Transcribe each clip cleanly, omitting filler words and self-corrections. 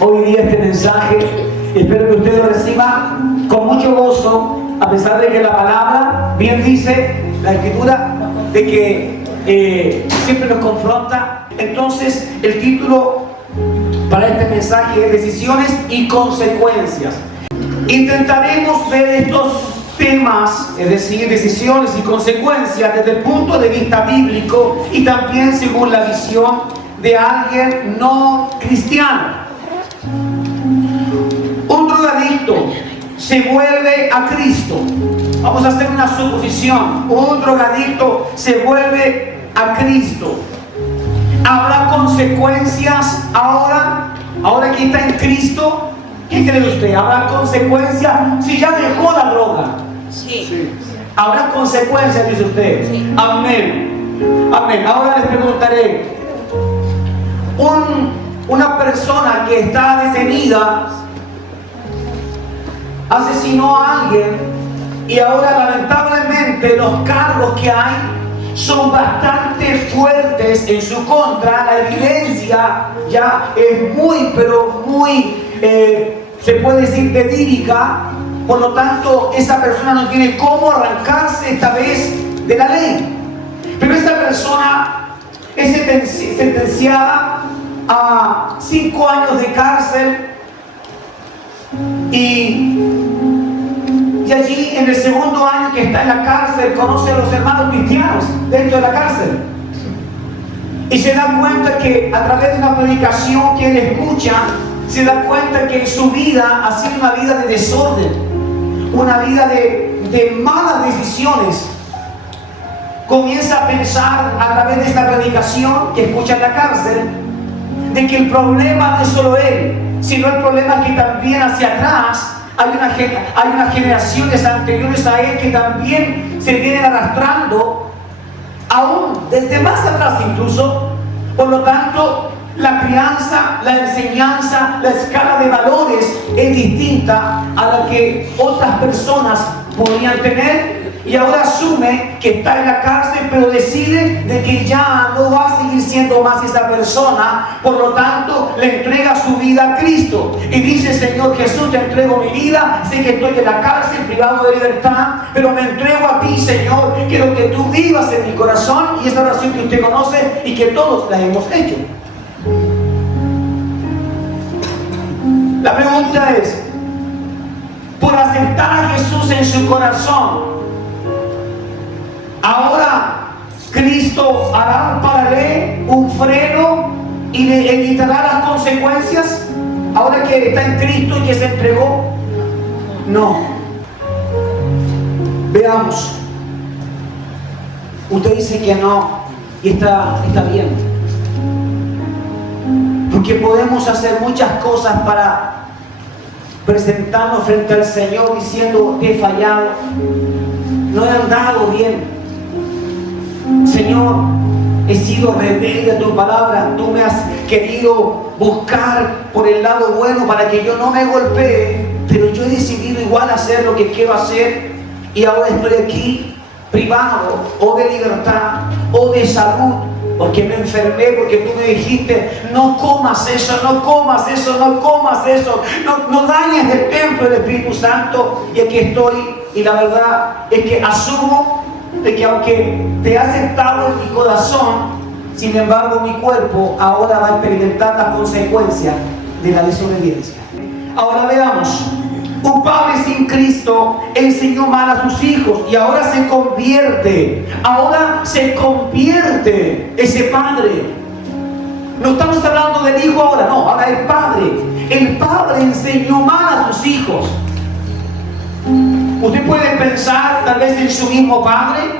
hoy día este mensaje. Espero que usted lo reciba con mucho gozo, a pesar de que la palabra, bien dice la Escritura, de que siempre nos confronta. Entonces, el título para este mensaje es Decisiones y Consecuencias. Intentaremos ver estos temas, es decir, decisiones y consecuencias, desde el punto de vista bíblico y también según la visión de alguien no cristiano. Un drogadicto se vuelve a Cristo. Vamos a hacer una suposición. Un drogadicto se vuelve a Cristo. ¿Habrá consecuencias ahora que está en Cristo? ¿Qué cree usted? ¿Habrá consecuencias si ya dejó la droga? Sí. ¿Habrá consecuencias, dice usted? Sí. Amén. Amén. Ahora les preguntaré. Una persona que está detenida asesinó a alguien y ahora lamentablemente los cargos que hay son bastante fuertes en su contra. La evidencia ya es muy, pero muy, se puede decir, verídica. Por lo tanto, esa persona no tiene cómo arrancarse esta vez de la ley. Pero esta persona es sentenciada a 5 años de cárcel y allí en el segundo año que está en la cárcel conoce a los hermanos cristianos dentro de la cárcel y se da cuenta que a través de una predicación que él escucha, se da cuenta que en su vida ha sido una vida de desorden, una vida de malas decisiones. Comienza a pensar a través de esta predicación que escucha en la cárcel de que el problema no es solo él, sino el problema es que también hacia atrás hay unas generaciones anteriores a él que también se vienen arrastrando, aún desde más atrás incluso. Por lo tanto, la crianza, la enseñanza, la escala de valores es distinta a la que otras personas podrían tener. Y ahora asume que está en la cárcel, pero decide de que ya no va a seguir siendo más esa persona. Por lo tanto, le entrega su vida a Cristo y dice: Señor Jesús, te entrego mi vida. Sé que estoy en la cárcel, privado de libertad, pero me entrego a ti, Señor. Quiero que tú vivas en mi corazón. Y esta oración que usted conoce y que todos la hemos hecho. La pregunta es: por aceptar a Jesús en su corazón, ahora Cristo hará un paralelo, un freno y le evitará las consecuencias. Ahora que está en Cristo y que se entregó, no. Veamos. Usted dice que no y está bien, porque podemos hacer muchas cosas para presentarnos frente al Señor diciendo: he fallado, no he andado bien, Señor, he sido rebelde a tu palabra, tú me has querido buscar por el lado bueno para que yo no me golpee, pero yo he decidido igual hacer lo que quiero hacer y ahora estoy aquí privado o de libertad o de salud, porque me enfermé, porque tú me dijiste: no comas eso, no comas eso, no comas eso, no dañes el templo del Espíritu Santo. Y aquí estoy, y la verdad es que asumo de que aunque te he aceptado en mi corazón, sin embargo mi cuerpo ahora va a experimentar las consecuencias de la desobediencia. Ahora veamos. Un padre sin Cristo enseñó mal a sus hijos y ahora se convierte ese padre. No estamos hablando del hijo ahora, no, ahora el padre. El padre enseñó mal a sus hijos. Usted puede pensar tal vez en su mismo padre,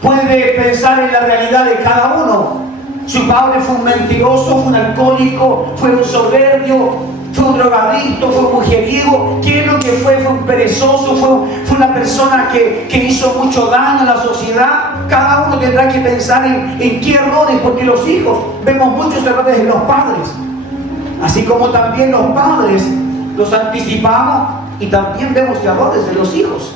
puede pensar en la realidad de cada uno. Su padre fue un mentiroso, fue un alcohólico, fue un soberbio, fue un drogadicto, fue un mujeriego. ¿Qué es lo que fue? Fue un perezoso, fue una persona que hizo mucho daño a la sociedad. Cada uno tendrá que pensar en qué errores, porque los hijos, vemos muchos errores en los padres, así como también los padres los anticipamos y también vemos errores en los hijos.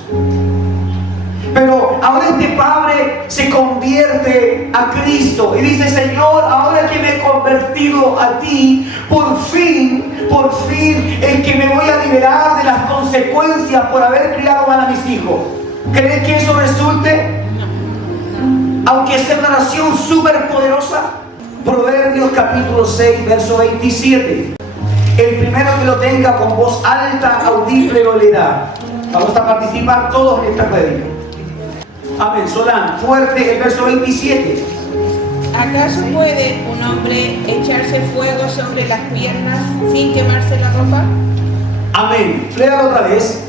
Pero ahora este padre se convierte a Cristo y dice: Señor, ahora que me he convertido a ti, por fin es que me voy a liberar de las consecuencias por haber criado mal a mis hijos. ¿Crees que eso resulte? Aunque sea una oración súper poderosa. Proverbios capítulo 6, verso 27. El primero que lo tenga con voz alta, audible, lo leerá. Vamos a participar todos en esta prédica. Amén. Solán, fuerte el verso 27. ¿Acaso puede un hombre echarse fuego sobre las piernas sin quemarse la ropa? Amén. Léalo otra vez.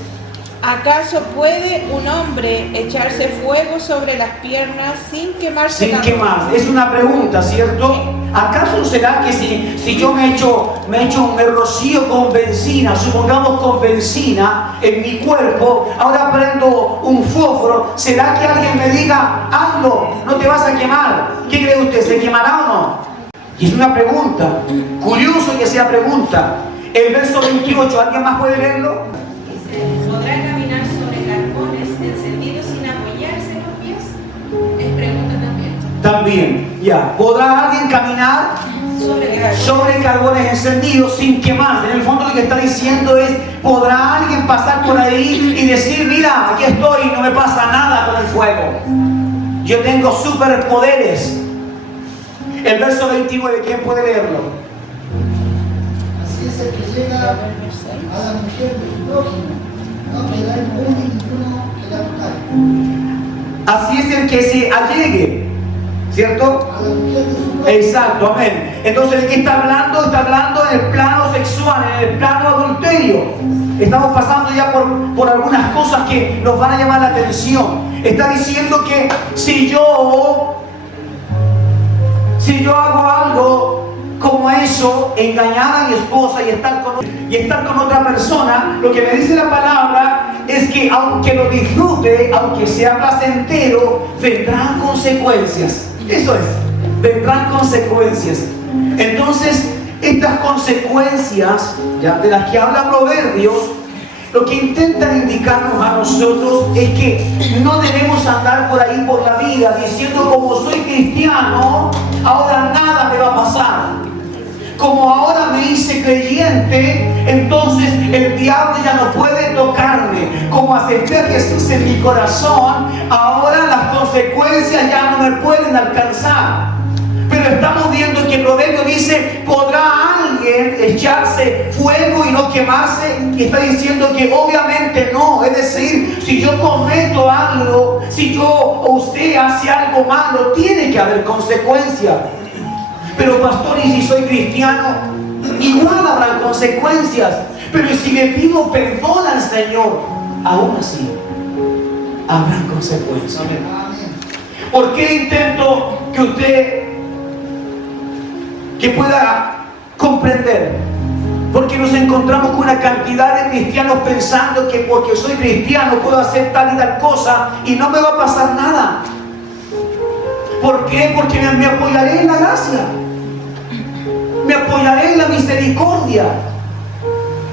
¿Acaso puede un hombre echarse fuego sobre las piernas sin quemarse la ropa? Sin quemar. Es una pregunta, ¿cierto? ¿Acaso será que si yo me rocío con benzina, supongamos con benzina en mi cuerpo, ahora prendo un fósforo, ¿será que alguien me diga: hazlo, no te vas a quemar? ¿Qué cree usted? ¿Se quemará o no? Y es una pregunta. Curioso que sea pregunta. El verso 28, ¿alguien más puede leerlo? ¿Podrá caminar sobre carbones encendidos sin apoyarse en los pies? Es pregunta también. También, ya. ¿Podrá alguien caminar sobre carbones encendidos sin quemarse? En el fondo lo que está diciendo es: ¿podrá alguien pasar por ahí y decir: mira, aquí estoy, no me pasa nada con el fuego? Yo tengo superpoderes. El verso 29, ¿quién puede leerlo? Así es el que llega a la mujer de su prójimo, no queda impune ninguno que la toque. Así es el que se allegue, ¿cierto? A la mujer de su prójimo. Exacto, amén. Entonces, ¿de qué está hablando? Está hablando en el plano sexual, en el plano adulterio. Estamos pasando ya por algunas cosas que nos van a llamar la atención. Está diciendo que si yo hago algo como eso, engañar a mi esposa y estar con otra persona, lo que me dice la palabra es que aunque lo disfrute, aunque sea placentero, vendrán consecuencias. Eso es, vendrán consecuencias. Entonces, estas consecuencias, ya de las que habla Proverbios, lo que intentan indicarnos a nosotros es que no debemos andar por ahí por la vida diciendo: como soy cristiano, ahora nada me va a pasar. Como ahora me hice creyente, entonces el diablo ya no puede tocarme. Como acepté a Jesús en mi corazón, ahora las consecuencias ya no me pueden alcanzar. Pero estamos viendo que el proverbio dice: ¿podrá alguien echarse fuego y no quemarse? Y está diciendo que obviamente no. Es decir, si yo cometo algo, si yo o usted hace algo malo, tiene que haber consecuencias. Pero pastor, ¿y si soy cristiano? Igual habrán consecuencias. Pero si le pido perdón al Señor, aún así habrán consecuencias. ¿Por qué intento que usted pueda comprender? Porque nos encontramos con una cantidad de cristianos pensando que porque soy cristiano puedo hacer tal y tal cosa y no me va a pasar nada. ¿Por qué? Porque me apoyaré en la gracia, me apoyaré en la misericordia.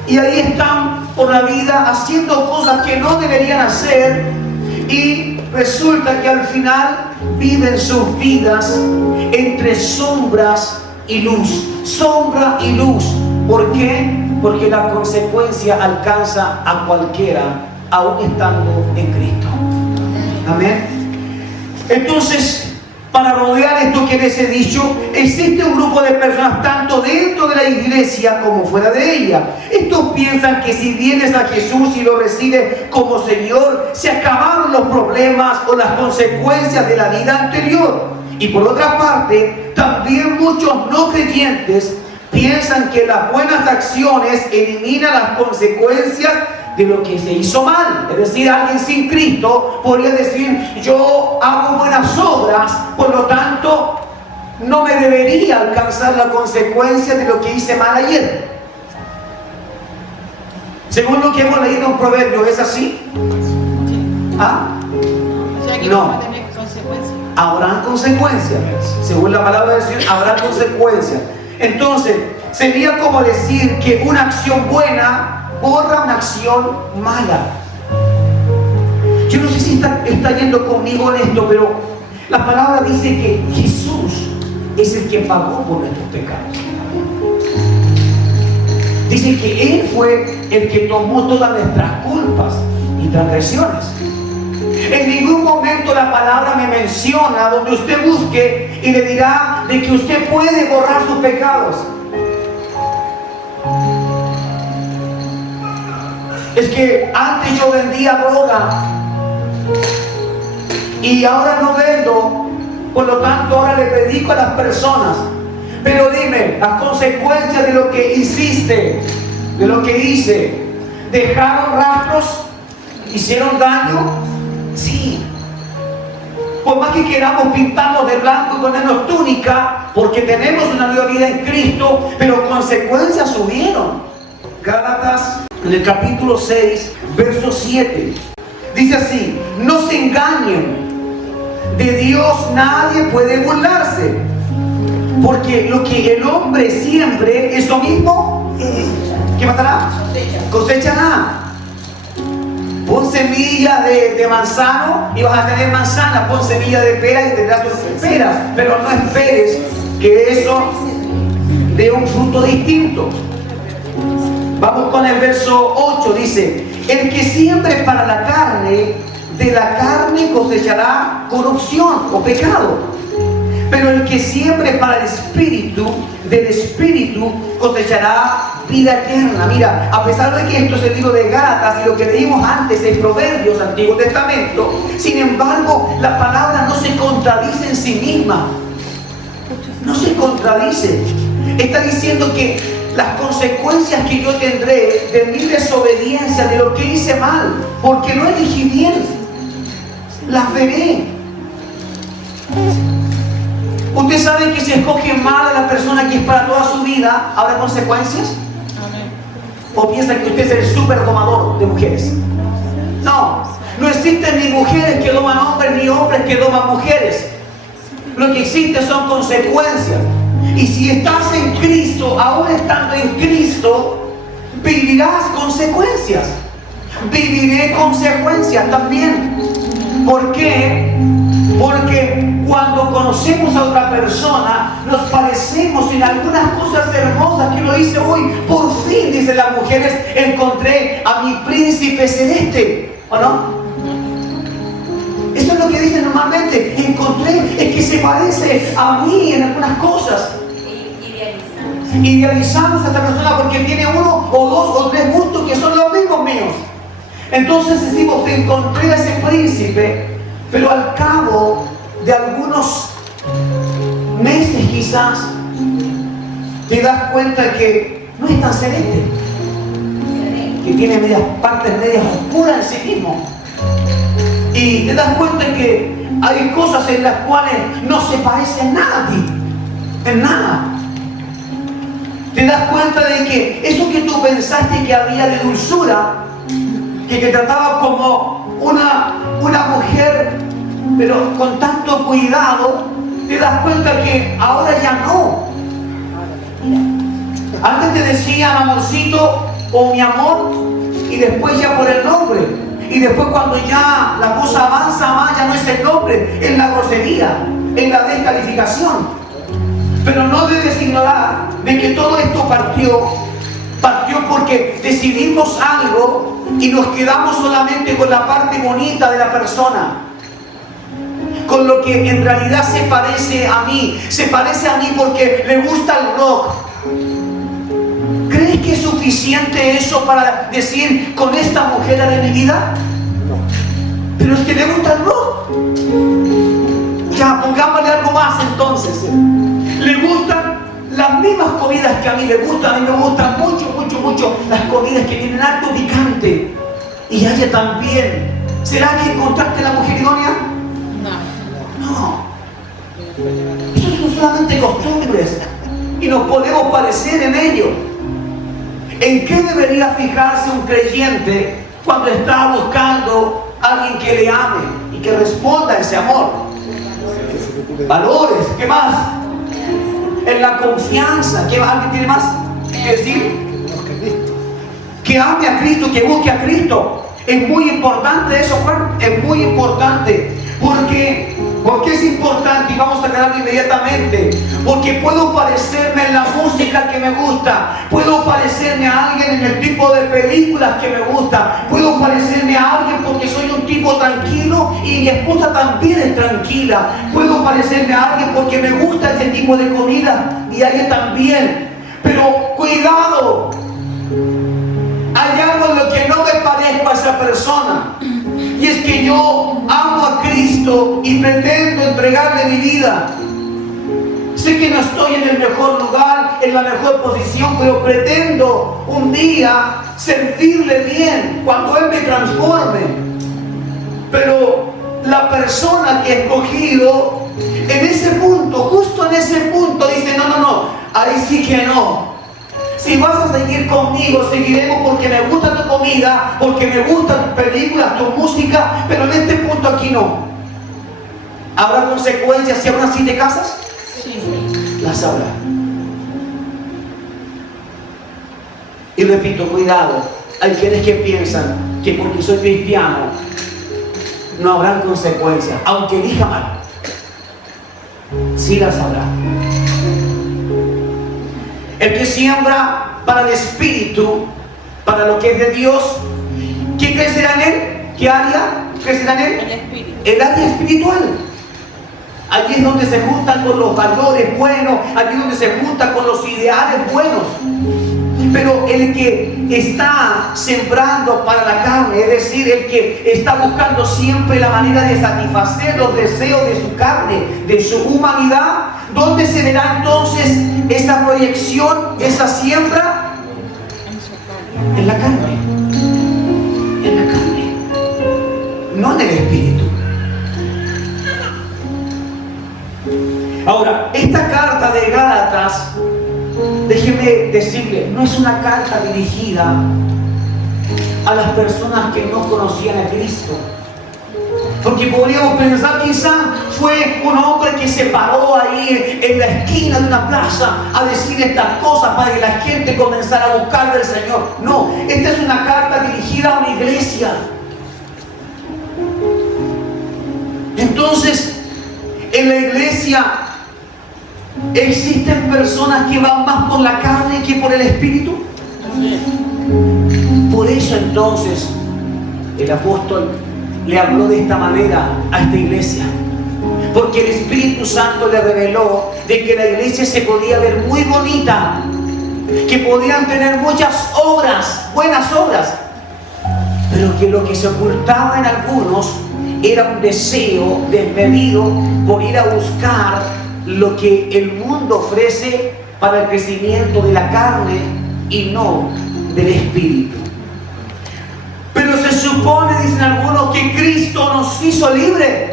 Y ahí están por la vida haciendo cosas que no deberían hacer, y resulta que al final viven sus vidas entre sombras y luz. Sombra y luz. ¿Por qué? Porque la consecuencia alcanza a cualquiera, aún estando en Cristo. Amén. Entonces, para rodear esto que les he dicho, existe un grupo de personas tanto dentro de la iglesia como fuera de ella. Estos piensan que si vienes a Jesús y lo recibes como Señor, se acabaron los problemas o las consecuencias de la vida anterior. Y por otra parte, también muchos no creyentes piensan que las buenas acciones eliminan las consecuencias de lo que se hizo mal. Es decir, alguien sin Cristo podría decir: yo hago buenas obras, por lo tanto no me debería alcanzar la consecuencia de lo que hice mal ayer. Según lo que hemos leído en Proverbios, ¿es así? ¿Ah? O sea que No. vamos a tener consecuencias. Habrán consecuencias. Según la palabra del Señor, habrá consecuencias. Entonces, sería como decir que una acción buena borra una acción mala. Yo no sé si está yendo conmigo en esto, pero la palabra dice que Jesús es el que pagó por nuestros pecados. Dice que Él fue el que tomó todas nuestras culpas y transgresiones. En ningún momento la palabra me menciona donde usted busque y le dirá de que usted puede borrar sus pecados. Es que antes yo vendía droga y ahora no vendo, por lo tanto ahora le predico a las personas. Pero dime, las consecuencias de lo que hiciste, de lo que hice, ¿dejaron rastros? ¿Hicieron daño? Sí. Por más que queramos pintarnos de blanco y ponernos túnica, porque tenemos una nueva vida en Cristo, pero consecuencias hubieron. Gálatas, en el capítulo 6, verso 7, dice así: no se engañen, de Dios nadie puede burlarse, porque lo que el hombre siembre, eso mismo, ¿qué pasará? Cosechará. Pon semilla de manzano y vas a tener manzana. Pon semilla de pera y tendrás peras. Pero no esperes que eso dé un fruto distinto. Vamos con el verso 8. Dice: el que siembre para la carne, de la carne cosechará corrupción o pecado. Pero el que siembre para el Espíritu, del Espíritu cosechará vida eterna. Mira, a pesar de que esto es el libro de Gálatas y lo que leímos antes en Proverbios, Antiguo Testamento, sin embargo, la palabra no se contradice en sí misma. No se contradice. Está diciendo que las consecuencias que yo tendré de mi desobediencia, de lo que hice mal, porque no elegí bien, las veré. ¿Usted sabe que si escoge mal a la persona que es para toda su vida, habrá consecuencias? ¿O piensa que usted es el super domador de mujeres? No, no existen ni mujeres que doman hombres, ni hombres que doman mujeres. Lo que existe son consecuencias. Y si estás en Cristo, aún estando en Cristo, vivirás consecuencias. Viviré consecuencias también. ¿Por qué? Porque cuando conocemos a otra persona, nos parecemos en algunas cosas hermosas que uno dice: uy, por fin, dicen las mujeres, encontré a mi príncipe celeste. ¿O no? Eso es lo que dicen normalmente. Encontré, es que se parece a mí en algunas cosas. Idealizamos a esta persona porque tiene uno o dos o tres gustos que son los mismos míos. Entonces decimos: encontré a ese príncipe. Pero al cabo de algunos meses quizás, te das cuenta que no es tan celeste, que tiene partes medias oscuras en sí mismo. Y te das cuenta que hay cosas en las cuales no se parece en nada a ti, en nada. Te das cuenta de que eso que tú pensaste que había de dulzura, que te trataba como una mujer, pero con tanto cuidado, te das cuenta que ahora ya no. Antes te decían amorcito o mi amor, y después ya por el nombre. Y después, cuando ya la cosa avanza más, ya no es el nombre, es la grosería, es la descalificación. Pero no debes ignorar de que todo esto partió porque decidimos algo y nos quedamos solamente con la parte bonita de la persona, con lo que en realidad se parece a mí porque le gusta el rock. ¿Crees que es suficiente eso para decir: con esta mujer haré mi vida? Pero es que le gusta el rock. Ya, pongámosle algo más entonces. Le gustan las mismas comidas que a mí le gustan. A mí me gustan mucho las comidas que tienen alto picante. Y a ella también. ¿Será que encontraste la mujer idónea? No. Eso son solamente costumbres y nos podemos parecer en ello. ¿En qué debería fijarse un creyente cuando está buscando a alguien que le ame y que responda a ese amor? Valores, ¿qué más? En la confianza, ¿qué más? ¿Alguien tiene más que decir? Que ame a Cristo, que busque a Cristo. Es muy importante eso, Juan. Es muy importante. ¿Por qué es importante? Y vamos a aclararlo inmediatamente. Porque puedo parecerme en la música que me gusta. Puedo parecerme a alguien en el tipo de películas que me gusta. Puedo parecerme a alguien porque soy un tipo tranquilo y mi esposa también es tranquila. Puedo parecerme a alguien porque me gusta ese tipo de comida y a ella también. Pero cuidado. Hay algo en lo que no me parezco a esa persona. Y es que yo amo a Cristo y pretendo entregarle mi vida. Sé que no estoy en el mejor lugar, en la mejor posición, pero pretendo un día servirle bien cuando Él me transforme. Pero la persona que he escogido, en ese punto, justo en ese punto, dice, no, ahí sí que no. Si vas a seguir conmigo, seguiremos porque me gusta tu comida, porque me gustan tus películas, tu música, pero en este punto aquí no. ¿Habrá consecuencias si aún así te casas? Sí. Las habrá. Y repito, cuidado, hay quienes que piensan que porque soy cristiano no habrán consecuencias, aunque elija mal. Sí las habrá. El que siembra para el Espíritu, para lo que es de Dios, ¿qué crecerá en él? ¿Qué área crecerá en él? El espíritu. El área espiritual. Allí es donde se juntan con los valores buenos, allí es donde se juntan con los ideales buenos. Pero el que está sembrando para la carne, es decir, el que está buscando siempre la manera de satisfacer los deseos de su carne, de su humanidad, ¿dónde se verá entonces esa proyección, esa siembra? En la carne. En la carne. No en el espíritu. Ahora, esta carta de Gálatas, déjeme decirle, no es una carta dirigida a las personas que no conocían a Cristo. Porque podríamos pensar, quizá fue un hombre que se paró ahí en la esquina de una plaza a decir estas cosas para que la gente comenzara a buscar del Señor. No, esta es una carta dirigida a una iglesia. Entonces, en la iglesia existen personas que van más por la carne que por el espíritu. Por eso entonces el apóstol le habló de esta manera a esta iglesia, porque el Espíritu Santo le reveló de que la iglesia se podía ver muy bonita, que podían tener muchas obras, buenas obras, pero que lo que se ocultaba en algunos era un deseo desmedido por ir a buscar lo que el mundo ofrece para el crecimiento de la carne y no del espíritu. Pero se supone, dicen algunos, que Cristo nos hizo libres.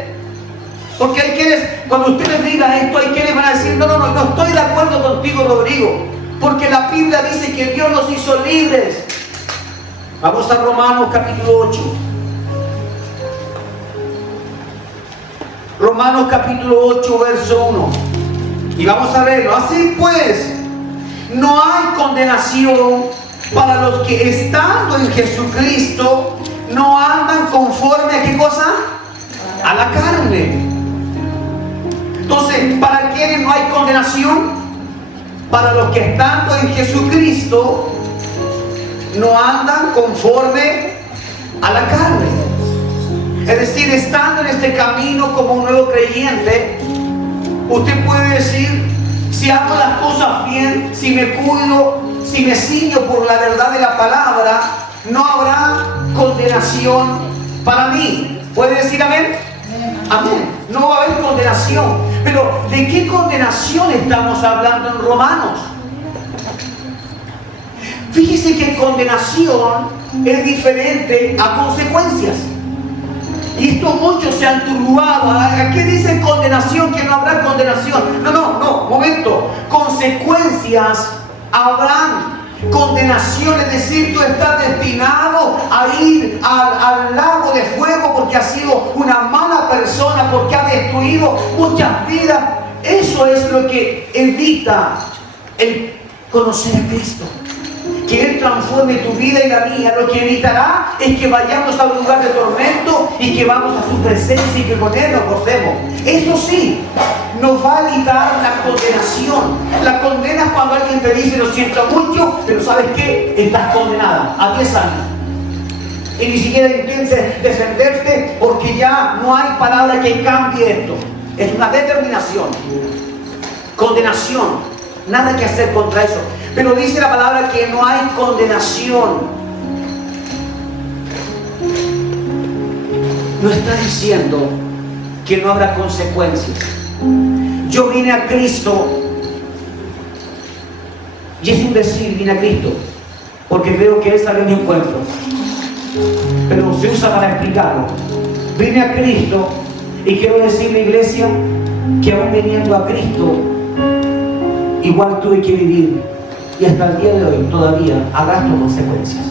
Porque hay quienes, cuando ustedes digan esto, hay quienes van a decir, no estoy de acuerdo contigo, Rodrigo, porque la Biblia dice que Dios nos hizo libres. Vamos a Romanos capítulo 8. Romanos capítulo 8, verso 1. Y vamos a verlo. Así pues, no hay condenación para los que estando en Jesucristo no andan conforme a ¿qué cosa? A la carne. Entonces, ¿para quiénes no hay condenación? Para los que estando en Jesucristo no andan conforme a la carne. Es decir, estando en este camino como un nuevo creyente, usted puede decir, si hago las cosas bien, si me cuido, si me ciño por la verdad de la palabra, no habrá condenación para mí. ¿Puede decir amén? Amén. No va a haber condenación. Pero ¿de qué condenación estamos hablando en Romanos? Fíjese que condenación es diferente a consecuencias. Y esto muchos se han turbado. ¿A qué dice condenación? Que no habrá condenación. No, momento. Consecuencias habrán. Condenación, es decir, tú estás destinado a ir al lago de fuego porque has sido una mala persona, porque has destruido muchas vidas. Eso es lo que evita el conocer a Cristo. que Él transforme tu vida y la mía, lo que evitará es que vayamos a un lugar de tormento y que vamos a su presencia y que con Él nos gocemos. Eso sí, nos va a evitar la condenación. La condena es cuando alguien te dice, lo siento mucho, pero ¿sabes qué? Estás condenada a 10 años. Y ni siquiera intentes defenderte porque ya no hay palabra que cambie esto. Es una determinación. Condenación. Nada que hacer contra eso. Pero dice la palabra que no hay condenación. No está diciendo que no habrá consecuencias. Yo vine a Cristo, y es un decir, vine a Cristo, porque creo que Él salió en mi encuentro. Pero se usa para explicarlo. Vine a Cristo, y quiero decirle, iglesia, que aún viniendo a Cristo, igual tuve que vivir, y hasta el día de hoy todavía arrastro consecuencias.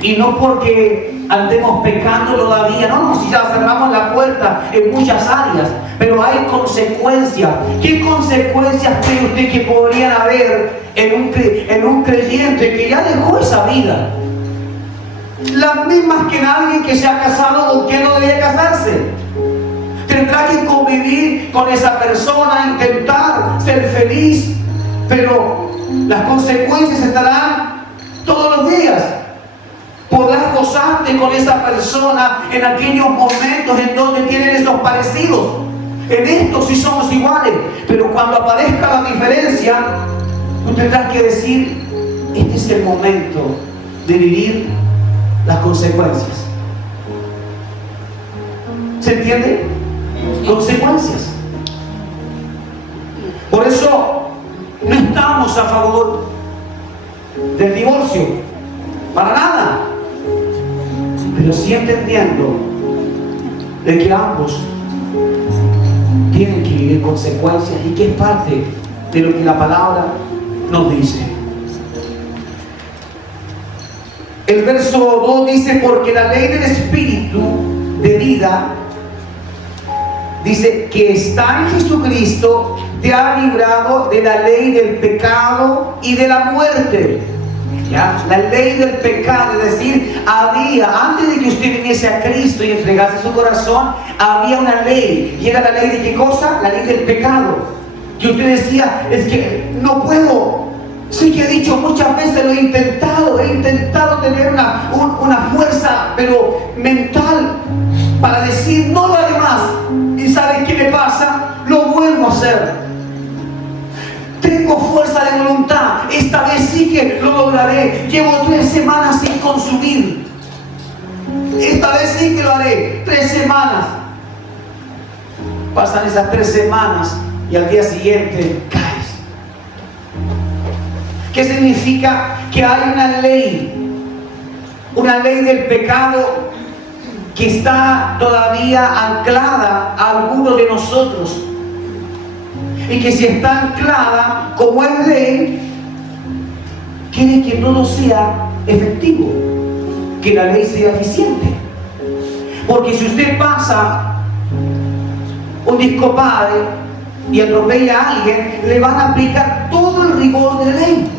Y no porque andemos pecando todavía, no, si ya cerramos la puerta en muchas áreas, pero hay consecuencias. ¿Qué consecuencias cree usted que podrían haber en un creyente que ya dejó esa vida? Las mismas que en alguien que se ha casado o que no debía casarse. Tendrá que convivir con esa persona, intentar ser feliz, pero las consecuencias estarán todos los días. Podrás gozarte con esa persona en aquellos momentos en donde tienen esos parecidos. En esto sí somos iguales, pero cuando aparezca la diferencia, tú tendrás que decir, este es el momento de vivir las consecuencias. ¿Se entiende? Consecuencias. Por eso no estamos a favor del divorcio, para nada, pero sí entendiendo de que ambos tienen que vivir consecuencias y que es parte de lo que la palabra nos dice. El verso 2 dice, porque la ley del Espíritu de vida, dice que está en Jesucristo, te ha librado de la ley del pecado y de la muerte. ¿Ya? La ley del pecado, es decir, antes de que usted viniese a Cristo y entregase su corazón, había una ley. ¿Y era la ley de qué cosa? La ley del pecado. Que usted decía, es que no puedo. Sí que he dicho muchas veces, lo he intentado tener una fuerza, pero mental, para decir, no lo haré más. ¿Y saben qué me pasa? Lo vuelvo a hacer. Tengo fuerza de voluntad. Esta vez sí que lo lograré. Llevo 3 semanas sin consumir. Esta vez sí que lo haré. 3 semanas. Pasan esas 3 semanas y al día siguiente caes. ¿Qué significa? Que hay una ley del pecado que está todavía anclada a algunos de nosotros. Y que si está anclada, como es ley, quiere que todo sea efectivo, que la ley sea eficiente. Porque si usted pasa un disco padre y atropella a alguien, le van a aplicar todo el rigor de la ley.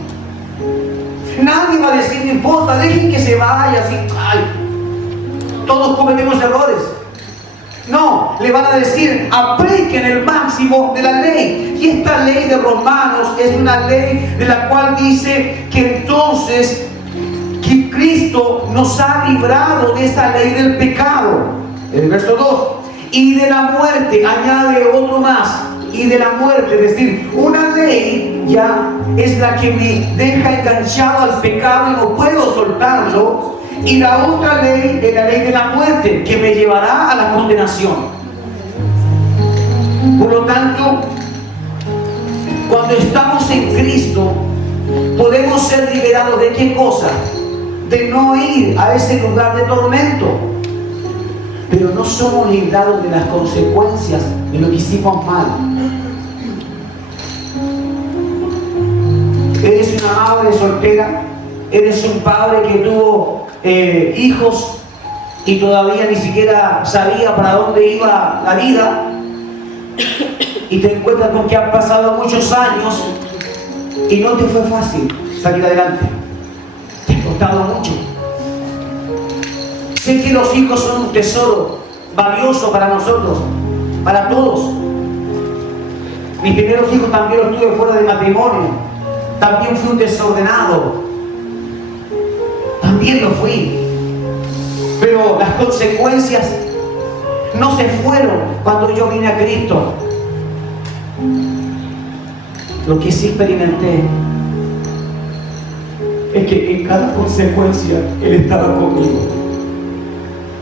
Nadie va a decir, no importa, dejen que se vaya así. Ay, todos cometemos errores. No, le van a decir, apliquen el máximo de la ley. Y esta ley de Romanos es una ley de la cual dice que entonces que Cristo nos ha librado de esa ley del pecado. El verso 2. Y de la muerte, añade otro más. Y de la muerte, es decir, una ley ya es la que me deja enganchado al pecado y no puedo soltarlo. Y la otra ley es la ley de la muerte, que me llevará a la condenación. Por lo tanto, cuando estamos en Cristo, podemos ser liberados de qué cosa? De no ir a ese lugar de tormento. Pero no somos librados de las consecuencias de lo que hicimos mal. Eres una madre soltera, eres un padre que tuvo hijos y todavía ni siquiera sabía para dónde iba la vida, y te encuentras con que han pasado muchos años y no te fue fácil. salir adelante. Te ha costado mucho. Sé que los hijos son un tesoro valioso para nosotros, para todos. Mis primeros hijos también los tuve fuera de matrimonio. También fui un desordenado. También lo fui. Pero las consecuencias no se fueron cuando yo vine a Cristo. Lo que sí experimenté es que en cada consecuencia Él estaba conmigo.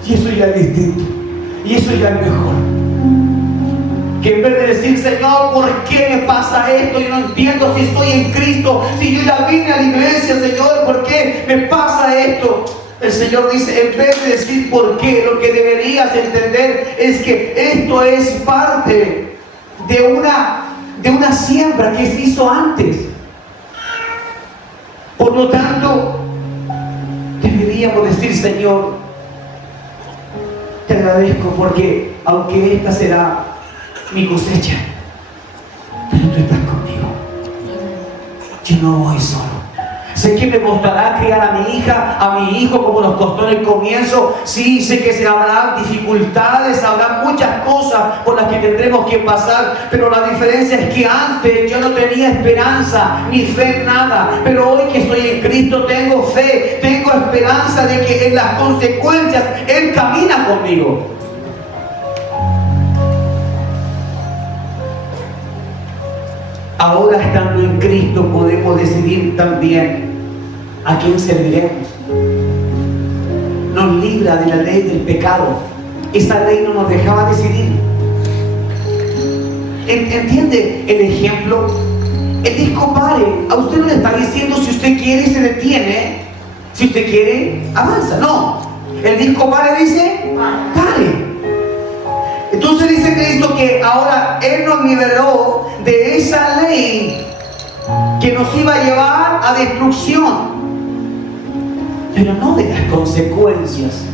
Y eso ya es distinto. Y eso ya es mejor. Que en vez de decir, Señor, ¿por qué me pasa esto? Yo no entiendo si estoy en Cristo, si yo ya vine a la iglesia, Señor, ¿por qué me pasa esto? El Señor dice, en vez de decir por qué, lo que deberías entender es que esto es parte de una siembra que se hizo antes. Por lo tanto, deberíamos decir, Señor, te agradezco porque aunque esta será mi cosecha, pero tú estás conmigo. Yo no voy solo. Sé que me costará criar a mi hija, a mi hijo, como nos costó en el comienzo. Sí, sé que se habrán dificultades, habrá muchas cosas por las que tendremos que pasar, pero la diferencia es que antes yo no tenía esperanza ni fe en nada, pero hoy que estoy en Cristo tengo fe, tengo esperanza de que en las consecuencias Él camina conmigo. Ahora, estando en Cristo, podemos decidir también a quién serviremos. Nos libra de la ley del pecado. Esa ley no nos dejaba decidir. ¿Entiende el ejemplo? El disco pare. A usted no le está diciendo si usted quiere se detiene, si usted quiere avanza. No. El disco pare dice pare. Entonces dice Cristo que ahora Él nos liberó de esa ley que nos iba a llevar a destrucción, pero no de las consecuencias.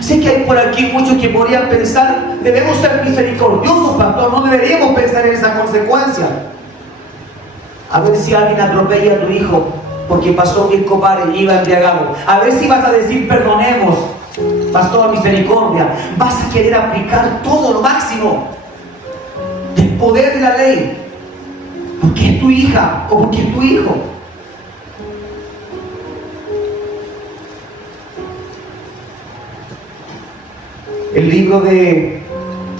Sé que hay por aquí muchos que podrían pensar, debemos ser misericordiosos, pastor, no deberíamos pensar en esa consecuencia. A ver si alguien atropella a tu hijo porque pasó un discopare y iba embriagado. A ver si vas a decir perdonemos. Pastor, misericordia, vas a querer aplicar todo lo máximo del poder de la ley, porque es tu hija o porque es tu hijo. El libro de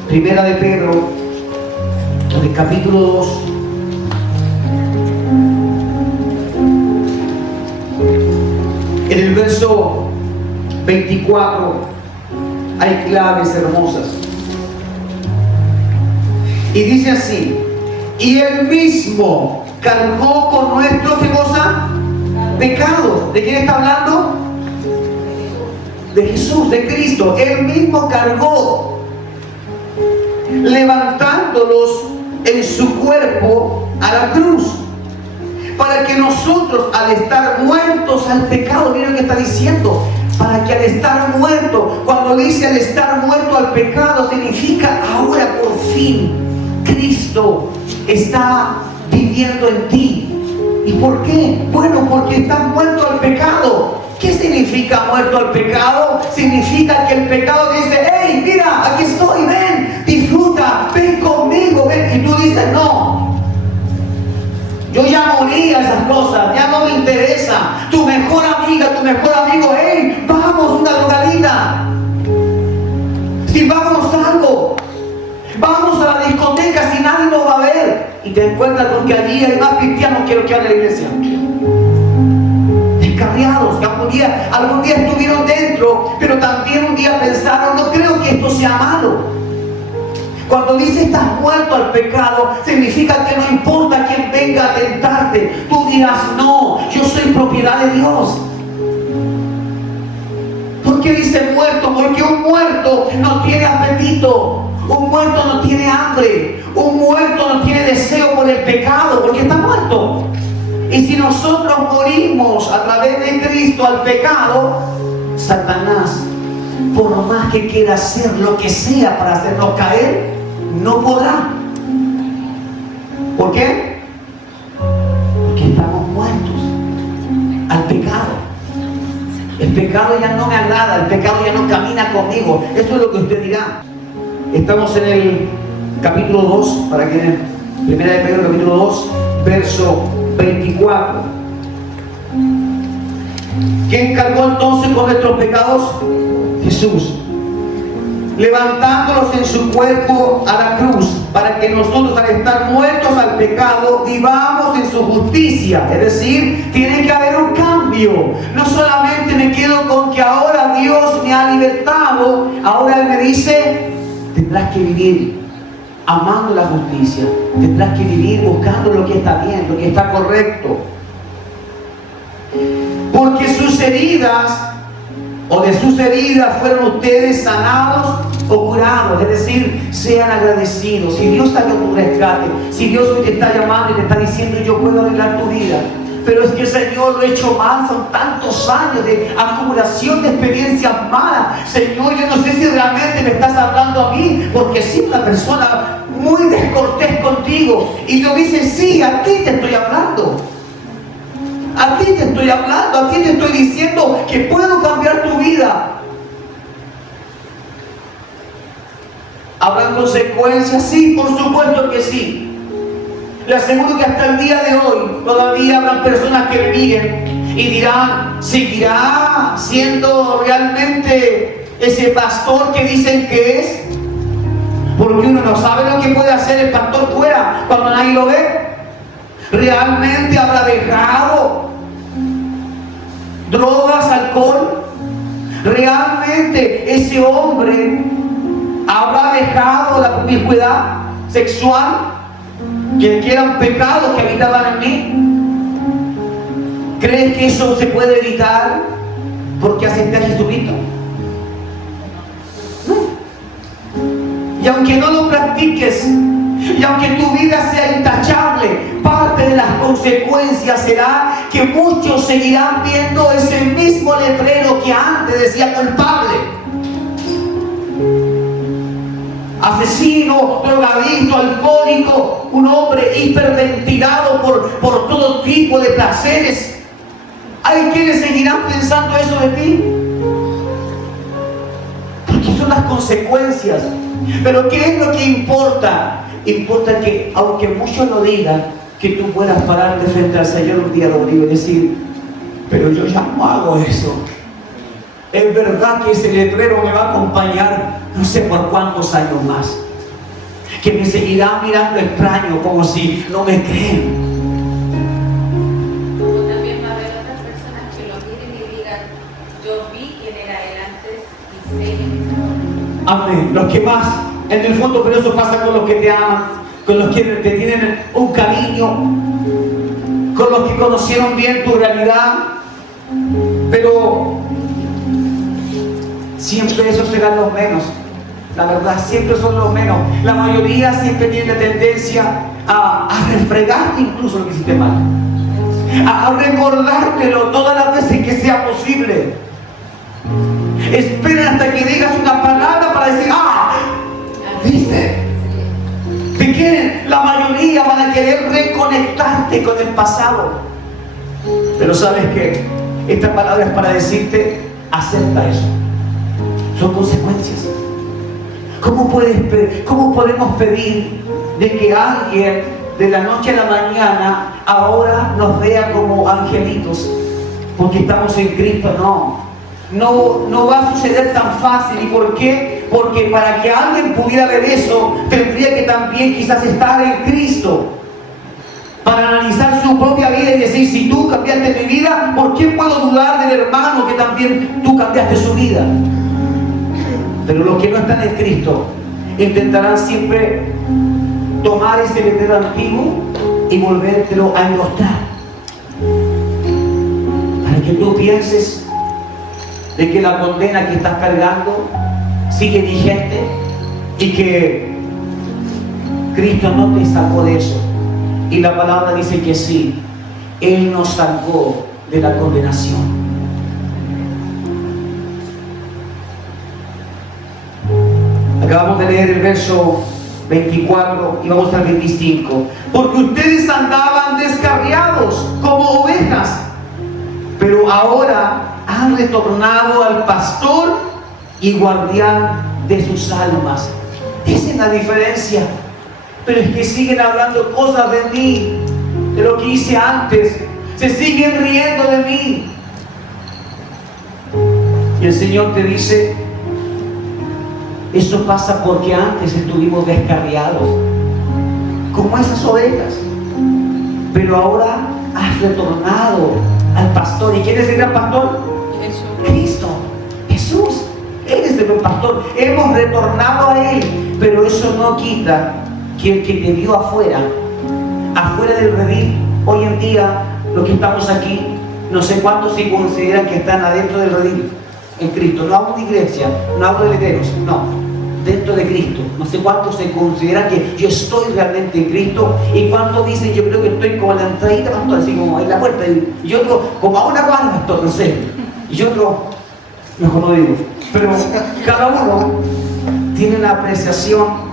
Primera de Pedro, en el capítulo 2, en el verso 24 hay claves hermosas y dice así: y Él mismo cargó con nuestros, ¿qué cosa? Pecados. ¿De quién está hablando? De Jesús, de Cristo. Él mismo cargó, levantándolos en su cuerpo a la cruz, para que nosotros, al estar muertos al pecado, miren lo que está diciendo, para que al estar muerto, cuando dice al estar muerto al pecado, significa ahora por fin Cristo está viviendo en ti. ¿Y por qué? Bueno, porque estás muerto al pecado. ¿Qué significa muerto al pecado? Significa que el pecado dice, hey, mira, aquí estoy, ven, disfruta, ven conmigo, ven. Y tú dices, no, yo ya morí a esas cosas, ya no me interesa. Tu mejor amiga, tu mejor amigo, hey, vamos, una drogadita. Si vamos a algo, vamos a la discoteca si nadie nos va a ver. Y te encuentras con que allí hay más cristianos que los que hay en la iglesia. Descarriados, que algún día estuvieron dentro, pero también un día pensaron, no creo que esto sea malo. Cuando dice estás muerto al pecado, significa que no importa quién venga a tentarte, tú dirás no, yo soy propiedad de Dios. ¿Por qué dice muerto? Porque un muerto no tiene apetito, un muerto no tiene hambre, un muerto no tiene deseo por el pecado, porque está muerto. Y si nosotros morimos a través de Cristo al pecado, Satanás, por más que quiera hacer lo que sea para hacernos caer, no podrá. ¿Por qué? Porque estamos muertos. pecado ya no me agrada, el pecado ya no camina conmigo. Eso es lo que usted dirá. Estamos en el capítulo 2, para que Primera de Pedro, capítulo 2, verso 24. ¿Quién cargó entonces con nuestros pecados? Jesús, levantándolos en su cuerpo a la cruz, para que nosotros, al estar muertos al pecado, vivamos en su justicia. Es decir, tiene que haber un cambio. No solamente me quedo con que ahora Dios me ha libertado, ahora Él me dice, tendrás que vivir amando la justicia, tendrás que vivir buscando lo que está bien, lo que está correcto. Porque sus heridas, o de sus heridas, fueron ustedes sanados o curados. Es decir, sean agradecidos. Si Dios está en tu rescate, si Dios hoy te está llamando y te está diciendo, yo puedo arreglar tu vida, pero es que el Señor lo ha hecho mal, son tantos años de acumulación de experiencias malas. Señor, yo no sé si realmente me estás hablando a mí, porque si una persona muy descortés contigo, y Dios dice, sí, a ti te estoy hablando. A ti te estoy hablando, a ti te estoy diciendo que puedo cambiar tu vida. ¿Habrán consecuencias? Sí, por supuesto que sí. Le aseguro que hasta el día de hoy todavía habrán personas que miren y dirán, ¿seguirá siendo realmente ese pastor que dicen que es? Porque uno no sabe lo que puede hacer el pastor fuera cuando nadie lo ve. ¿Realmente habrá dejado drogas, alcohol? ¿Realmente ese hombre habrá dejado la promiscuidad sexual? Que eran pecados que habitaban en mí. ¿Crees que eso se puede evitar porque acepté a Jesucristo? No. Y aunque no lo practiques, y aunque tu vida sea intachable, parte de las consecuencias será que muchos seguirán viendo ese mismo letrero que antes decía culpable. Asesino, drogadicto, alcohólico, un hombre hiperventilado por todo tipo de placeres. ¿Hay quienes seguirán pensando eso de ti? Porque son las consecuencias. Pero ¿qué es lo que importa? Importa que, aunque muchos lo digan, que tú puedas pararte frente al Señor un día domingo y decir, pero yo ya no hago eso. Es verdad que ese letrero me va a acompañar no sé por cuántos años más, que me seguirá mirando extraño como si no me creen. Como también va a haber otras personas que lo miren y digan, yo vi quién era él antes y sé quién es ahora. Amén. Los que más, en el fondo, pero eso pasa con los que te aman, con los que te tienen un cariño, con los que conocieron bien tu realidad, pero siempre esos serán los menos. La verdad, siempre son los menos. La mayoría siempre tiene la tendencia a refregarte incluso lo que hiciste mal, a recordártelo todas las veces que sea posible. Esperan hasta que digas una palabra para decir, ¿viste? Te quieren, la mayoría van a querer reconectarte con el pasado. Pero ¿sabes qué? Esta palabra es para decirte, acepta eso. Son consecuencias. ¿Cómo podemos pedir de que alguien de la noche a la mañana ahora nos vea como angelitos porque estamos en Cristo? No va a suceder tan fácil. ¿Y por qué? Porque para que alguien pudiera ver eso, tendría que también quizás estar en Cristo, para analizar su propia vida y decir, si tú cambiaste mi vida, ¿por qué puedo dudar del hermano que también tú cambiaste su vida? Pero los que no están en Cristo intentarán siempre tomar ese letrero antiguo y volvértelo a enrostrar, para que tú pienses de que la condena que estás cargando sigue vigente y que Cristo no te sacó de eso. Y la palabra dice que sí, Él nos salvó de la condenación. Acabamos de leer el verso 24 y vamos al 25. Porque ustedes andaban descarriados como ovejas, pero ahora han han retornado al pastor y guardián de sus almas. Esa es la diferencia. Pero es que siguen hablando cosas de mí, de lo que hice antes. Se siguen riendo de mí. Y el Señor te dice, eso pasa porque antes estuvimos descarriados, como esas ovejas. Pero ahora has retornado al pastor. ¿Y quién es el gran pastor? Jesús. Cristo, Jesús. Él es el gran pastor. Hemos retornado a Él. Pero eso no quita que el que te vio afuera del redil, hoy en día, los que estamos aquí, no sé cuántos se consideran que están adentro del redil, en Cristo. No hablo de iglesia, no hablo de herederos, no. Dentro de Cristo. No sé cuántos se consideran que yo estoy realmente en Cristo, y cuántos dicen yo creo que estoy como a la entradita, pastor, así como en la puerta, y otro como a una cuadra, pastor, no sé. Y otro, mejor no digo, pero cada uno tiene una apreciación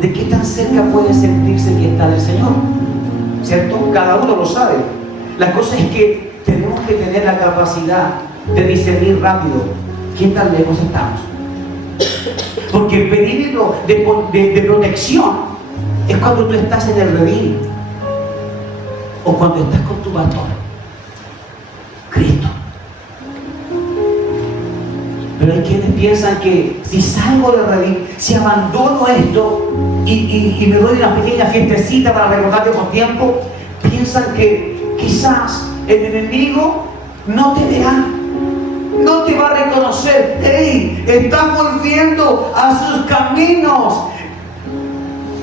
de qué tan cerca puede sentirse que está del Señor, ¿cierto? Cada uno lo sabe. La cosa es que tenemos que tener la capacidad de discernir rápido qué tan lejos estamos. Porque el perímetro de protección es cuando tú estás en el redil o cuando estás con tu pastor, Cristo. Pero hay quienes piensan que si salgo del redil, si abandono esto y me doy una pequeña fiestecita para recordarte con tiempo, piensan que quizás el enemigo no te verá, no te va a reconocer. ¡Hey! Estás volviendo a sus caminos.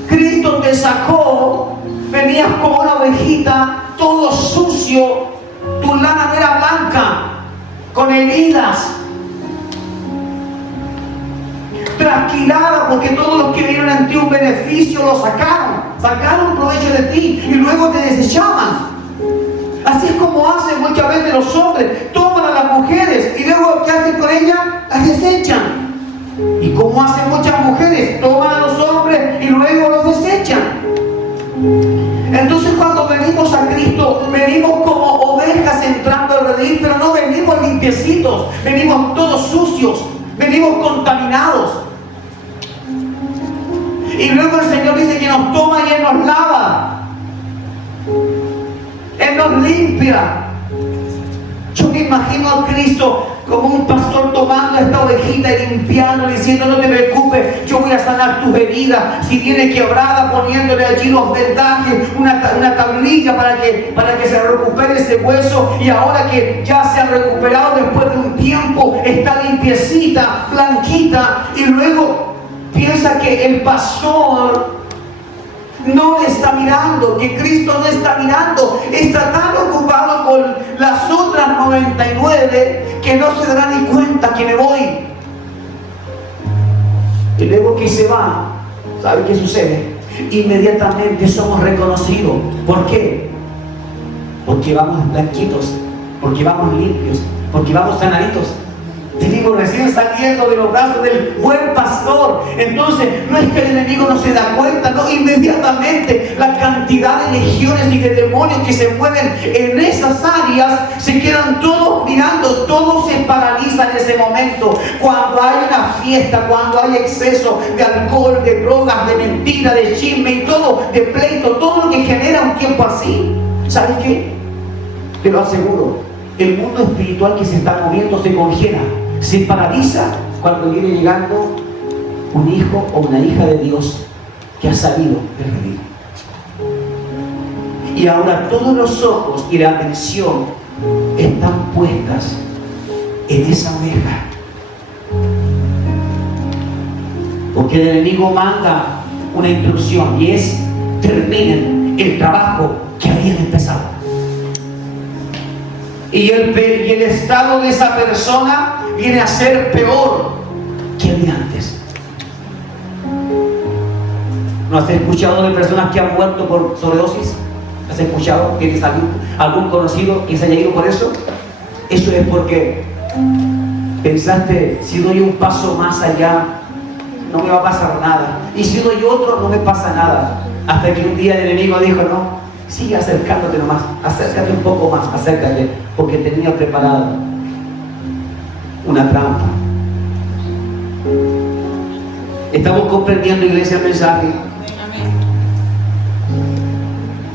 Cristo te sacó, venías como una ovejita, todo sucio, tu lana era blanca, con heridas, trasquilada, porque todos los que vieron en ti un beneficio lo sacaron provecho de ti y luego te desechaban. Así es como hacen muchas veces los hombres, toman a las mujeres y luego ¿qué hacen con ellas? Las desechan. Y como hacen muchas mujeres, toman a los hombres y luego los desechan. Entonces cuando venimos a Cristo, venimos como ovejas entrando al redil, pero no venimos limpiecitos, venimos todos sucios, venimos contaminados. Y luego el Señor dice que nos toma y Él nos lava, Él nos limpia. Yo me imagino a Cristo como un pastor tomando a esta ovejita y limpiando, diciendo: no te preocupes, yo voy a sanar tus heridas. Si viene quebrada, poniéndole allí los vendajes, una tablilla para que se recupere ese hueso. Y ahora que ya se ha recuperado después de un tiempo, está limpiecita, blanquita. Y luego piensa que el pastor no le está mirando, que Cristo no está mirando, está tan ocupado con las otras 99 que no se dará ni cuenta que me voy. Y luego que se va, ¿sabe qué sucede? Inmediatamente somos reconocidos. ¿Por qué? Porque vamos blanquitos, porque vamos limpios, porque vamos sanaditos. Venimos recién saliendo de los brazos del buen pastor. Entonces no es que el enemigo no se da cuenta, no, inmediatamente la cantidad de legiones y de demonios que se mueven en esas áreas se quedan todos mirando, todo se paraliza en ese momento. Cuando hay una fiesta, cuando hay exceso de alcohol, de drogas, de mentira, de chisme y todo, de pleito, todo lo que genera un tiempo así, ¿sabes qué? Te lo aseguro, el mundo espiritual que se está moviendo se congela, se paraliza cuando viene llegando un hijo o una hija de Dios que ha salido del redil. Y ahora todos los ojos y la atención están puestas en esa oveja, porque el enemigo manda una instrucción y es: terminen el trabajo que habían empezado. Y el estado de esa persona viene a ser peor que el de antes. ¿No has escuchado de personas que han muerto por sobredosis? ¿Has escuchado? ¿Tienes algún conocido que se haya ido por eso? Eso es porque pensaste: si doy un paso más allá, no me va a pasar nada. Y si doy otro, no me pasa nada. Hasta que un día el enemigo dijo: no, sigue acercándote nomás, acércate un poco más, acércate, porque tenía preparado una trampa. ¿Estamos comprendiendo, iglesia, el mensaje? Amén.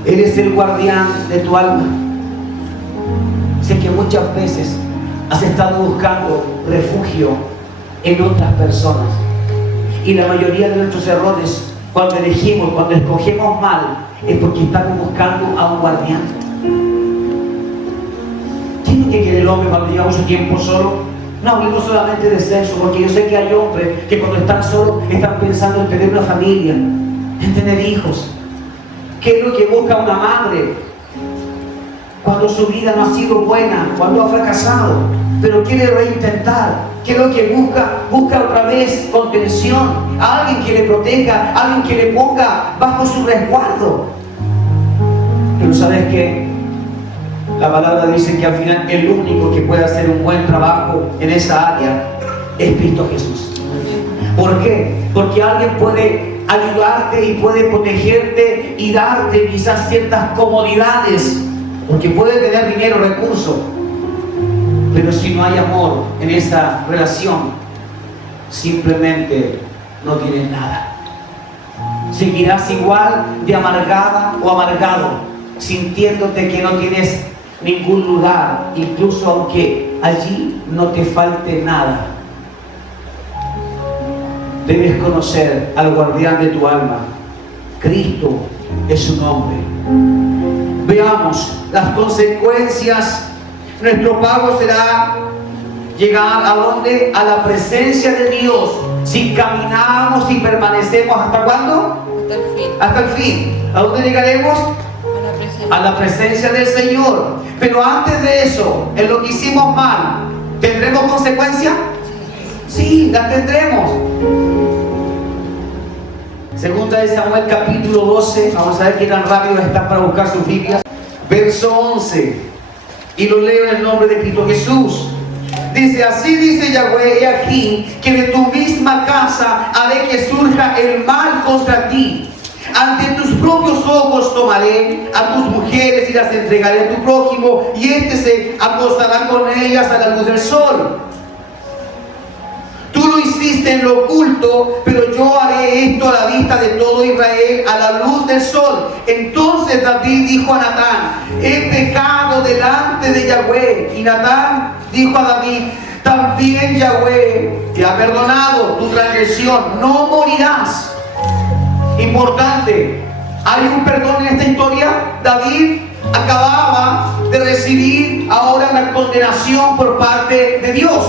Él es el guardián de tu alma. Sé que muchas veces has estado buscando refugio en otras personas. Y la mayoría de nuestros errores, cuando escogemos mal, es porque estamos buscando a un guardián. ¿Qué es lo que quiere el hombre cuando lleva mucho tiempo solo? No hablemos solamente de sexo, porque yo sé que hay hombres que cuando están solos están pensando en tener una familia, en tener hijos. ¿Qué es lo que busca una madre cuando su vida no ha sido buena, cuando ha fracasado, pero quiere reintentar? ¿Qué es lo que busca? Busca otra vez contención, a alguien que le proteja, a alguien que le ponga bajo su resguardo. Pero ¿sabes qué? La palabra dice que al final el único que puede hacer un buen trabajo en esa área es Cristo Jesús. ¿Por qué? Porque alguien puede ayudarte y puede protegerte y darte quizás ciertas comodidades, porque puede tener dinero, recursos, pero si no hay amor en esa relación, simplemente no tienes nada. Seguirás igual de amargada o amargado, sintiéndote que no tienes ningún lugar, incluso aunque allí no te falte nada. Debes conocer al guardián de tu alma. Cristo es su nombre. Veamos las consecuencias. Nuestro pago será llegar a ¿dónde? A la presencia de Dios. Si caminamos y permanecemos, ¿hasta cuándo? Hasta el fin. Hasta el fin. ¿A dónde llegaremos? A la presencia del Señor. Pero antes de eso, en lo que hicimos mal, ¿tendremos consecuencias? Sí, las tendremos. Segunda de Samuel capítulo 12. Vamos a ver qué tan rápido están para buscar sus Biblias. Verso 11. Y lo leo en el nombre de Cristo Jesús. Dice: así dice Yahweh, he aquí que de tu misma casa haré que surja el mal contra ti. Ante tus propios ojos tomaré a tus mujeres y las entregaré a tu prójimo, y éste se acostará con ellas a la luz del sol. Tú lo hiciste en lo oculto, pero yo haré esto a la vista de todo Israel, a la luz del sol. Entonces David dijo a Natán: he pecado delante de Yahweh. Y Natán dijo a David: también Yahweh te ha perdonado tu transgresión, no morirás. Importante, hay un perdón en esta historia. David acababa de recibir ahora la condenación por parte de Dios.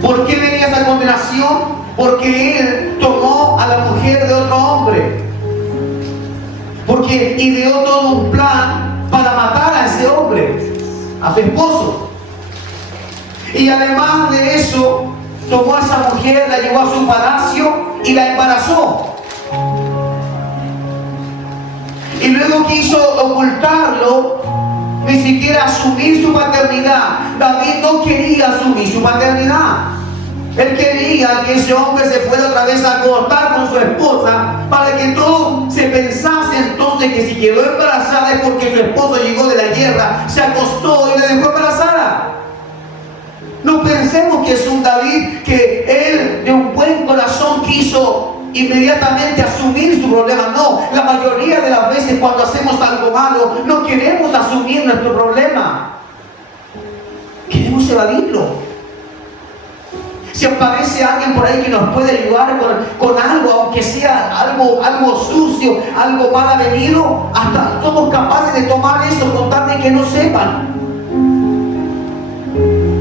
¿Por qué venía esa condenación? Porque él tomó a la mujer de otro hombre, porque ideó todo un plan para matar a ese hombre, a su esposo. Y además de eso, tomó a esa mujer, la llevó a su palacio y la embarazó. Y luego quiso ocultarlo, ni siquiera asumir su paternidad. David no quería asumir su paternidad. Él quería que ese hombre se fuera otra vez a acostar con su esposa, para que todo se pensase entonces que si quedó embarazada es porque su esposo llegó de la guerra, se acostó y le dejó embarazada. No pensemos que es un David que él de un buen corazón quiso inmediatamente asumir su problema. No, la mayoría de las veces cuando hacemos algo malo no queremos asumir nuestro problema, queremos evadirlo. Si aparece alguien por ahí que nos puede ayudar con algo, aunque sea algo sucio, algo mal avenido, hasta somos capaces de tomar eso con tal de que no sepan.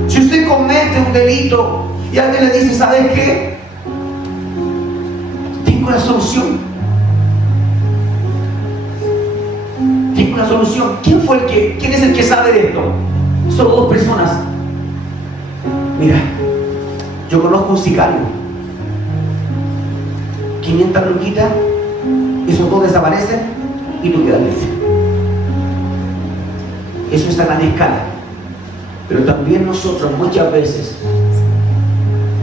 Si usted comete un delito y alguien le dice: ¿sabes qué? Tengo la solución. Tengo la solución. ¿Quién es el que sabe de esto? Solo dos personas. Mira, yo conozco un sicario. 500 luquitas, esos dos desaparecen y tú quedas libre. Eso es a gran escala. Pero también nosotros muchas veces,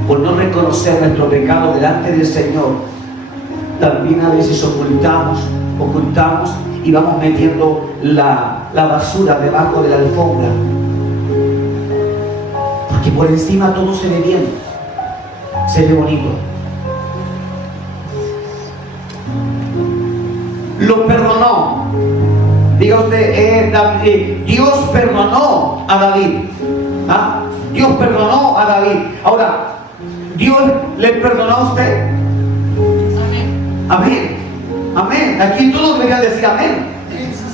por no reconocer nuestro pecado delante del Señor, también a veces ocultamos y vamos metiendo la basura debajo de la alfombra. Porque por encima todo se ve bien, se ve bonito. Lo perdonó. Diga usted, Dios perdonó a David. ¿Ah? Dios perdonó a David. Ahora, ¿Dios le perdonó a usted? Amén. Amén. Amén. Aquí todos deberían decir amén.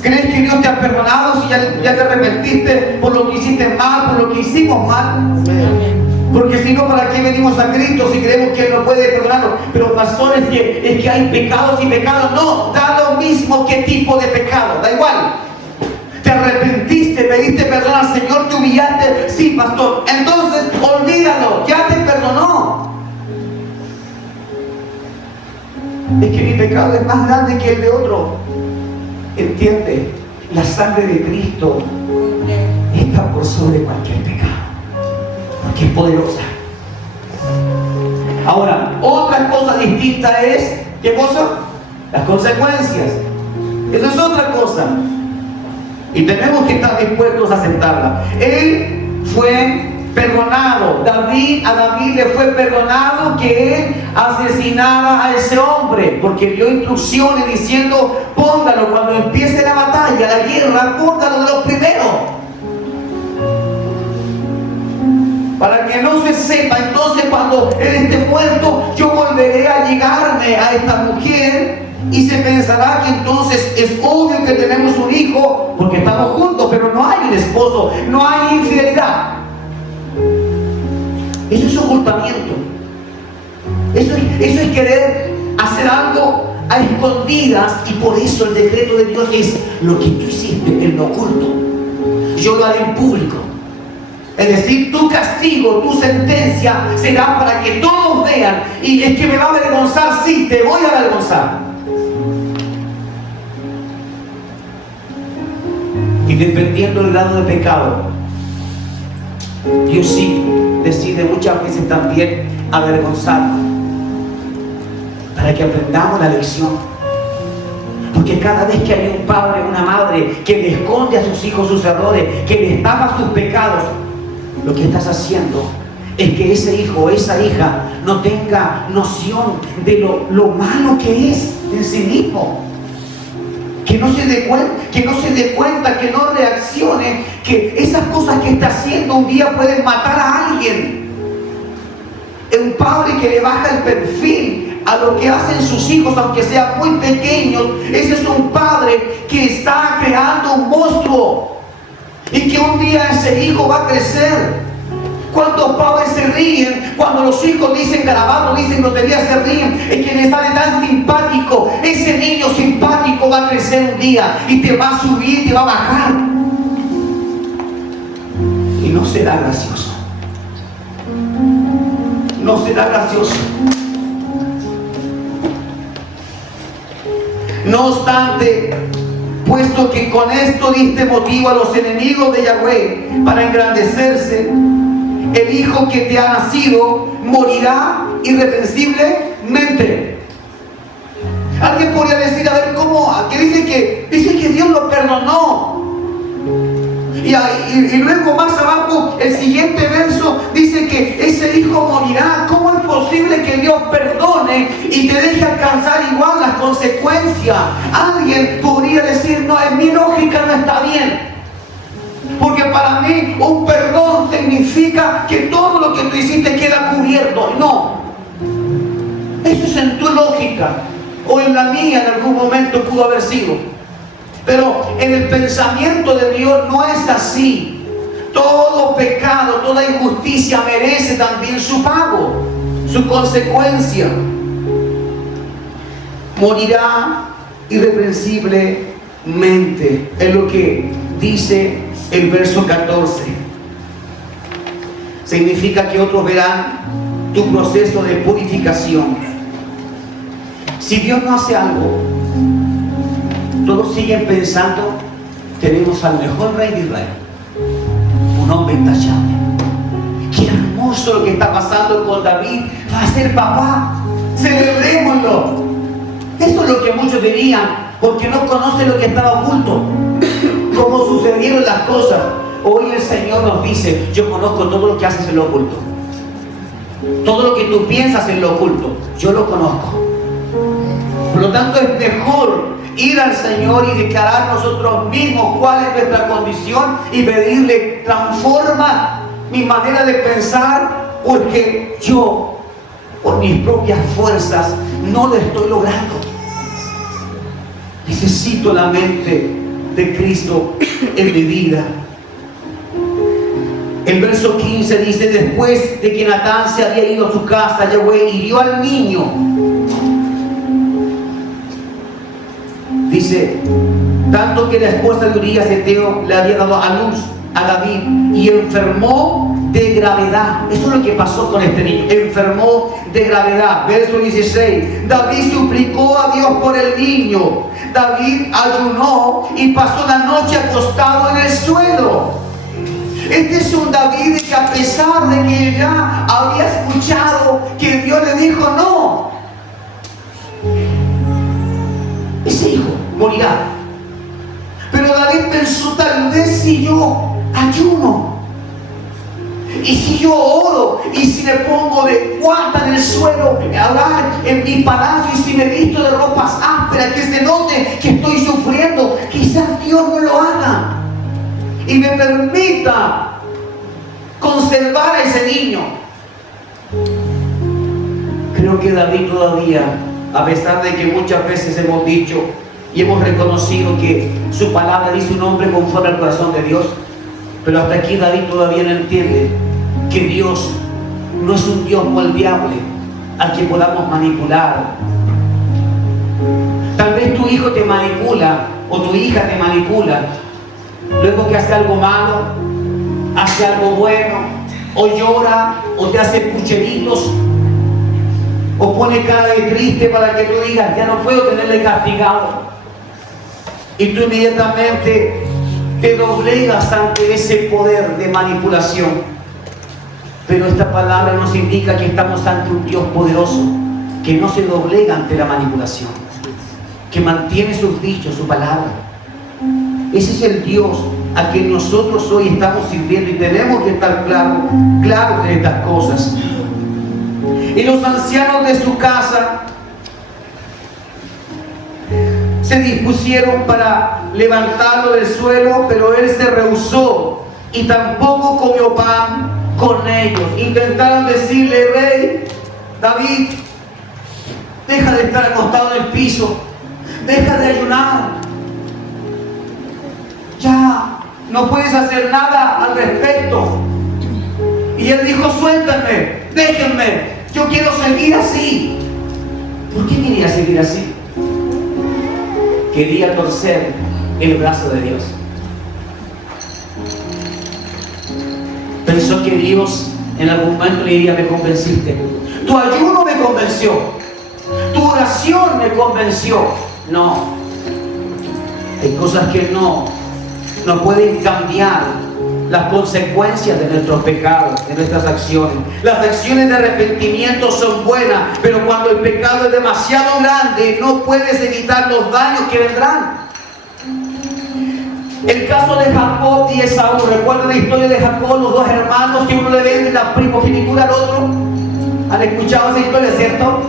¿Crees que Dios te ha perdonado si ya te arrepentiste por lo que hiciste mal, por lo que hicimos mal? Amén. Porque si no, ¿para qué venimos a Cristo si creemos que Él no puede perdonarnos? Pero pastor, es que hay pecados y pecados. No, da lo mismo qué tipo de pecado, da igual. Te arrepentiste, pediste perdón al Señor, te humillaste. Sí, pastor. Entonces, olvídalo, ya te perdonó. Es que mi pecado es más grande que el de otro. Entiende, la sangre de Cristo está por sobre cualquier pecado, porque es poderosa. Ahora, otra cosa distinta es, ¿qué cosa? Las consecuencias. Eso es otra cosa. Y tenemos que estar dispuestos a aceptarla. Él fue perdonado. A David le fue perdonado que él asesinara a ese hombre, porque dio instrucciones diciendo: póngalo cuando empiece la batalla, la guerra, póngalo de los primeros, para que no se sepa. Entonces, cuando él esté muerto, yo volveré a llegarme a esta mujer y se pensará que entonces es obvio que tenemos un hijo porque estamos juntos, pero no hay un esposo, no hay infidelidad. Eso es ocultamiento. Eso es querer hacer algo a escondidas, y por eso el decreto de Dios es: lo que tú hiciste en lo oculto, yo lo haré en público. Es decir, tu castigo, tu sentencia será para que todos vean. Y es que me va a avergonzar, sí, te voy a avergonzar. Y dependiendo del grado de pecado, Dios sí decide muchas veces también avergonzarnos, para que aprendamos la lección. Porque cada vez que hay un padre o una madre que le esconde a sus hijos sus errores, que les tapa sus pecados, lo que estás haciendo es que ese hijo o esa hija no tenga noción de lo malo que es en sí mismo. Que no se dé cuenta, que no reaccione, que esas cosas que está haciendo un día pueden matar a alguien. Un padre que le baja el perfil a lo que hacen sus hijos, aunque sean muy pequeños, ese es un padre que está creando un monstruo, y que un día ese hijo va a crecer. ¿Cuántos padres se ríen cuando los hijos dicen garabatos, dicen groserías, se ríen? Es que les sale tan simpático. Ese niño simpático va a crecer un día y te va a subir, te va a bajar, y no será gracioso. No será gracioso. No obstante, puesto que con esto diste motivo a los enemigos de Yahweh para engrandecerse, el hijo que te ha nacido morirá irreprensiblemente. Alguien podría decir: a ver, ¿cómo? Que dice que Dios lo perdonó. Y luego más abajo, el siguiente verso dice que ese hijo morirá. ¿Cómo es posible que Dios perdone y te deje alcanzar igual las consecuencias? Alguien podría decir: no, en mi lógica no está bien. Porque para mí un perdón significa que todo lo que tú hiciste queda cubierto. No. Eso es en tu lógica, o en la mía en algún momento pudo haber sido. Pero en el pensamiento de Dios no es así. Todo pecado, toda injusticia merece también su pago, su consecuencia. Morirá irreprensiblemente, es lo que dice el verso 14. Significa que otros verán tu proceso de purificación. Si Dios no hace algo, todos siguen pensando: tenemos al mejor rey de Israel, un hombre intachable. Qué hermoso lo que está pasando con David, va a ser papá, celebrémoslo. Eso es lo que muchos dirían, porque no conocen lo que estaba oculto, cómo sucedieron las las cosas. Hoy el Señor nos dice: yo conozco todo lo que haces en lo oculto. Todo lo que tú piensas en lo oculto, yo lo conozco. Por lo tanto, es mejor ir al Señor y declarar nosotros mismos cuál es nuestra condición y pedirle: transforma mi manera de pensar, porque yo, por mis propias fuerzas, no lo estoy logrando. Necesito la mente de Cristo en mi vida. El verso 15 dice: después de que Natán se había ido a su casa, Yahweh hirió al niño. Dice: tanto que la esposa de Urías Eteo le había dado a luz a David y enfermó de gravedad. Eso es lo que pasó con este niño. Enfermó de gravedad. Verso 16: David suplicó a Dios por el niño. David ayunó y pasó la noche acostado en el suelo. Este es un David que, a pesar de que ya había escuchado que Dios le dijo: no, ese hijo morirá. Pero David pensó: tal vez si yo ayuno, y si yo oro, y si me pongo de guata en el suelo a orar en mi palacio, y si me visto de ropas ásperas, que se note que estoy sufriendo, quizás Dios no lo haga y me permita conservar a ese niño. Creo que David todavía, a pesar de que muchas veces hemos dicho y hemos reconocido que su palabra dice un hombre conforme al corazón de Dios, pero hasta aquí David todavía no entiende que Dios no es un Dios moldeable al que podamos manipular. Tal vez tu hijo te manipula o tu hija te manipula luego que hace algo malo, hace algo bueno, o llora, o te hace pucheritos, o pone cara de triste para que tú digas: ya no puedo tenerle castigado. Y tú inmediatamente te doblegas ante ese poder de manipulación. Pero esta palabra nos indica que estamos ante un Dios poderoso, que no se doblega ante la manipulación, que mantiene sus dichos, su palabra. Ese es el Dios a quien nosotros hoy estamos sirviendo, y tenemos que estar claros de estas cosas. Y los ancianos de su casa se dispusieron para levantarlo del suelo, pero él se rehusó y tampoco comió pan con ellos. Intentaron decirle: rey David, deja de estar acostado en el piso, deja de ayunar, ya no puedes hacer nada al respecto. Y él dijo: suéltame, déjenme, yo quiero seguir así. ¿Por qué quería seguir así? Quería torcer el brazo de Dios. Pensó que Dios en algún momento le diría: me convenciste, tu ayuno me convenció, tu oración me convenció. No, hay cosas que no pueden cambiar las consecuencias de nuestros pecados, de nuestras acciones. Las acciones de arrepentimiento son buenas, pero cuando el pecado es demasiado grande, no puedes evitar los daños que vendrán. El caso de Jacob y Esaú. ¿Recuerdan la historia de Jacob, los dos hermanos, que uno le vende la primogenitura al otro? ¿Han escuchado esa historia, cierto?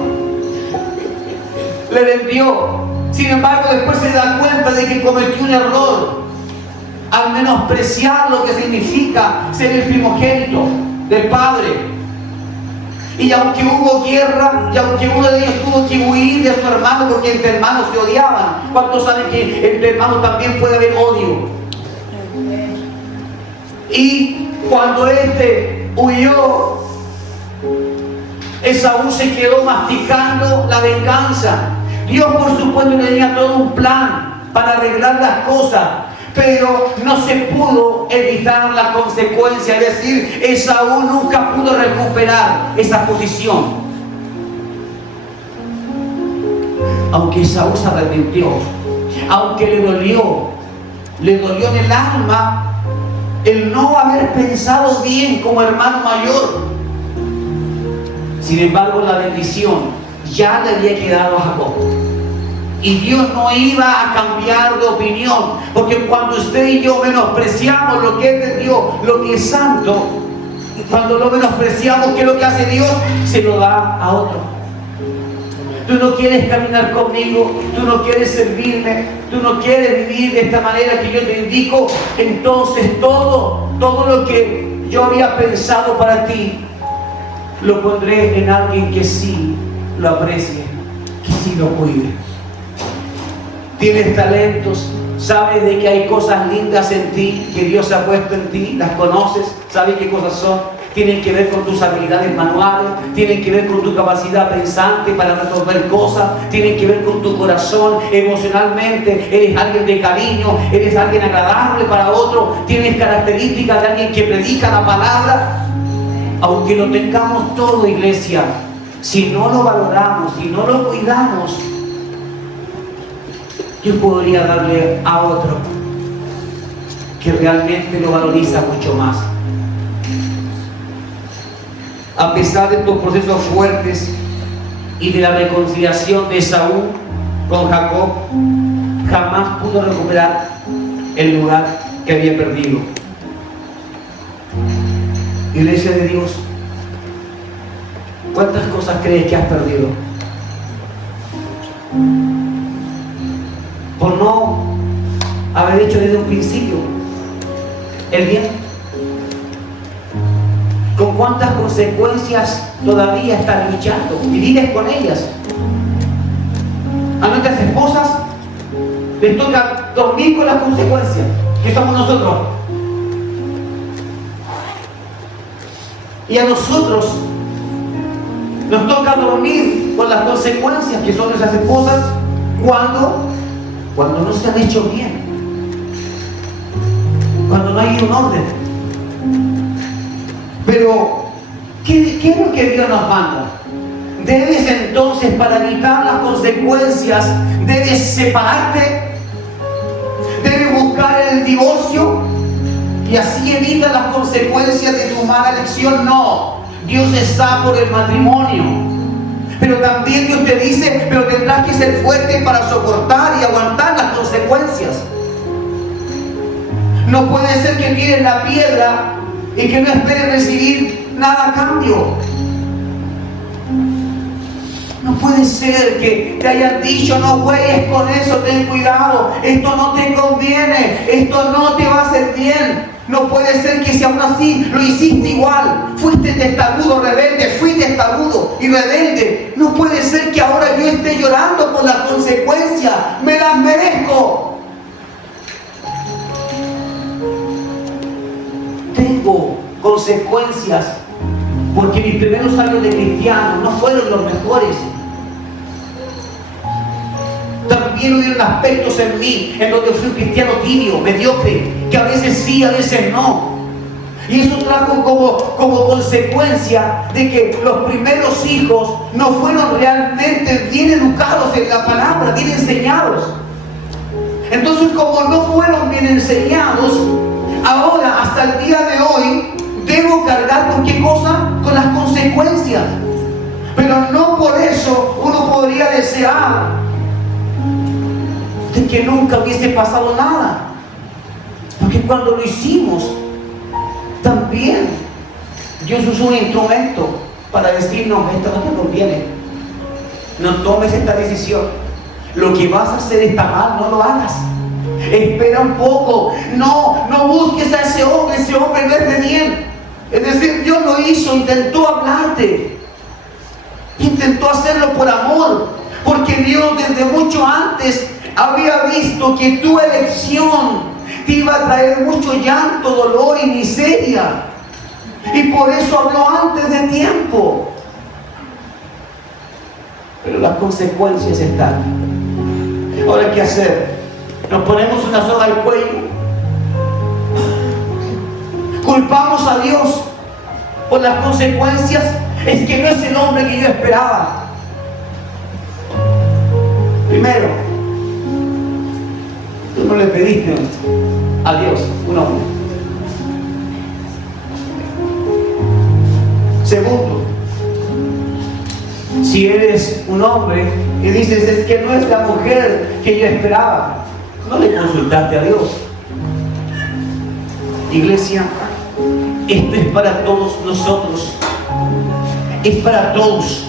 Le vendió. Sin embargo, después se da cuenta de que cometió un error al menospreciar lo que significa ser el primogénito del padre. Y aunque hubo guerra, y aunque uno de ellos tuvo que huir de su hermano porque entre hermanos se odiaban, ¿cuántos saben que entre hermanos también puede haber odio? Y cuando este huyó, Esaú se quedó masticando la venganza. Dios, por supuesto, tenía todo un plan para arreglar las cosas, pero no se pudo evitar la consecuencia. Es decir, Esaú nunca pudo recuperar esa posición. Aunque Esaú se arrepintió, aunque le dolió en el alma el no haber pensado bien como hermano mayor. Sin embargo, la bendición ya le había quedado a Jacob. Y Dios no iba a cambiar de opinión, porque cuando usted y yo menospreciamos lo que es de Dios, lo que es santo, cuando lo menospreciamos, ¿qué es lo que hace Dios? Se lo da a otro. Tú no quieres caminar conmigo, tú no quieres servirme, tú no quieres vivir de esta manera que yo te indico, entonces todo lo que yo había pensado para ti, lo pondré en alguien que sí lo aprecie, que sí lo cuide. Tienes talentos, sabes de que hay cosas lindas en ti, que Dios ha puesto en ti, las conoces, sabes qué cosas son, tienen que ver con tus habilidades manuales, tienen que ver con tu capacidad pensante para resolver cosas, tienen que ver con tu corazón, emocionalmente, eres alguien de cariño, eres alguien agradable para otro, tienes características de alguien que predica la palabra. Aunque lo tengamos todo, iglesia, si no lo valoramos, si no lo cuidamos, yo podría darle a otro que realmente lo valoriza mucho más. A pesar de estos procesos fuertes y de la reconciliación de Esaú con Jacob, jamás pudo recuperar el lugar que había perdido. Iglesia de Dios, ¿cuántas cosas crees que has perdido? Por no haber hecho desde un principio el bien. ¿Con cuántas consecuencias todavía estás luchando y vives con ellas? A nuestras esposas les toca dormir con las consecuencias, que somos nosotros. Y a nosotros nos toca dormir con las consecuencias, que son nuestras esposas, cuando no se han hecho bien, cuando no hay un orden. Pero, ¿qué es lo que Dios nos manda? Debes entonces, para evitar las consecuencias, debes separarte, debes buscar el divorcio y así evitas las consecuencias de tu mala elección. No, Dios está por el matrimonio. Pero también Dios te dice, pero tendrás que ser fuerte para soportar y aguantar las consecuencias. No puede ser que tires la piedra y que no esperes recibir nada a cambio. No puede ser que te hayan dicho, no juegues con eso, ten cuidado, esto no te conviene, esto no te va a hacer bien. No puede ser que si aún así lo hiciste igual, fuiste testarudo, rebelde, fui testarudo y rebelde. No puede ser que ahora yo esté llorando por las consecuencias, me las merezco. Tengo consecuencias porque mis primeros años de cristiano no fueron los mejores. También hubieron aspectos en mí en donde fui un cristiano tibio, mediocre, que a veces sí, a veces no. Y eso trajo como consecuencia de que los primeros hijos no fueron realmente bien educados en la palabra, bien enseñados. Entonces, como no fueron bien enseñados, ahora, hasta el día de hoy, debo cargar ¿con qué cosa? Con las consecuencias. Pero no por eso uno podría desear de que nunca hubiese pasado nada. Porque cuando lo hicimos, también Dios usó un instrumento para decirnos, esto no te conviene, no tomes esta decisión, lo que vas a hacer está mal, no lo hagas, espera un poco, no busques a ese hombre no es de bien. Es decir, Dios lo hizo, intentó hablarte, intentó hacerlo por amor, porque Dios desde mucho antes había visto que tu elección te iba a traer mucho llanto, dolor y miseria, y por eso habló antes de tiempo. Pero las consecuencias están. Ahora, ¿qué hacer? Nos ponemos una soga al cuello, culpamos a Dios por las consecuencias. Es que no es el hombre que yo esperaba. Primero, tú no le pediste a Dios un hombre. Segundo, Si eres un hombre y dices, es que no es la mujer que yo esperaba, no le consultaste a Dios. Iglesia, esto es para todos nosotros. Es para todos.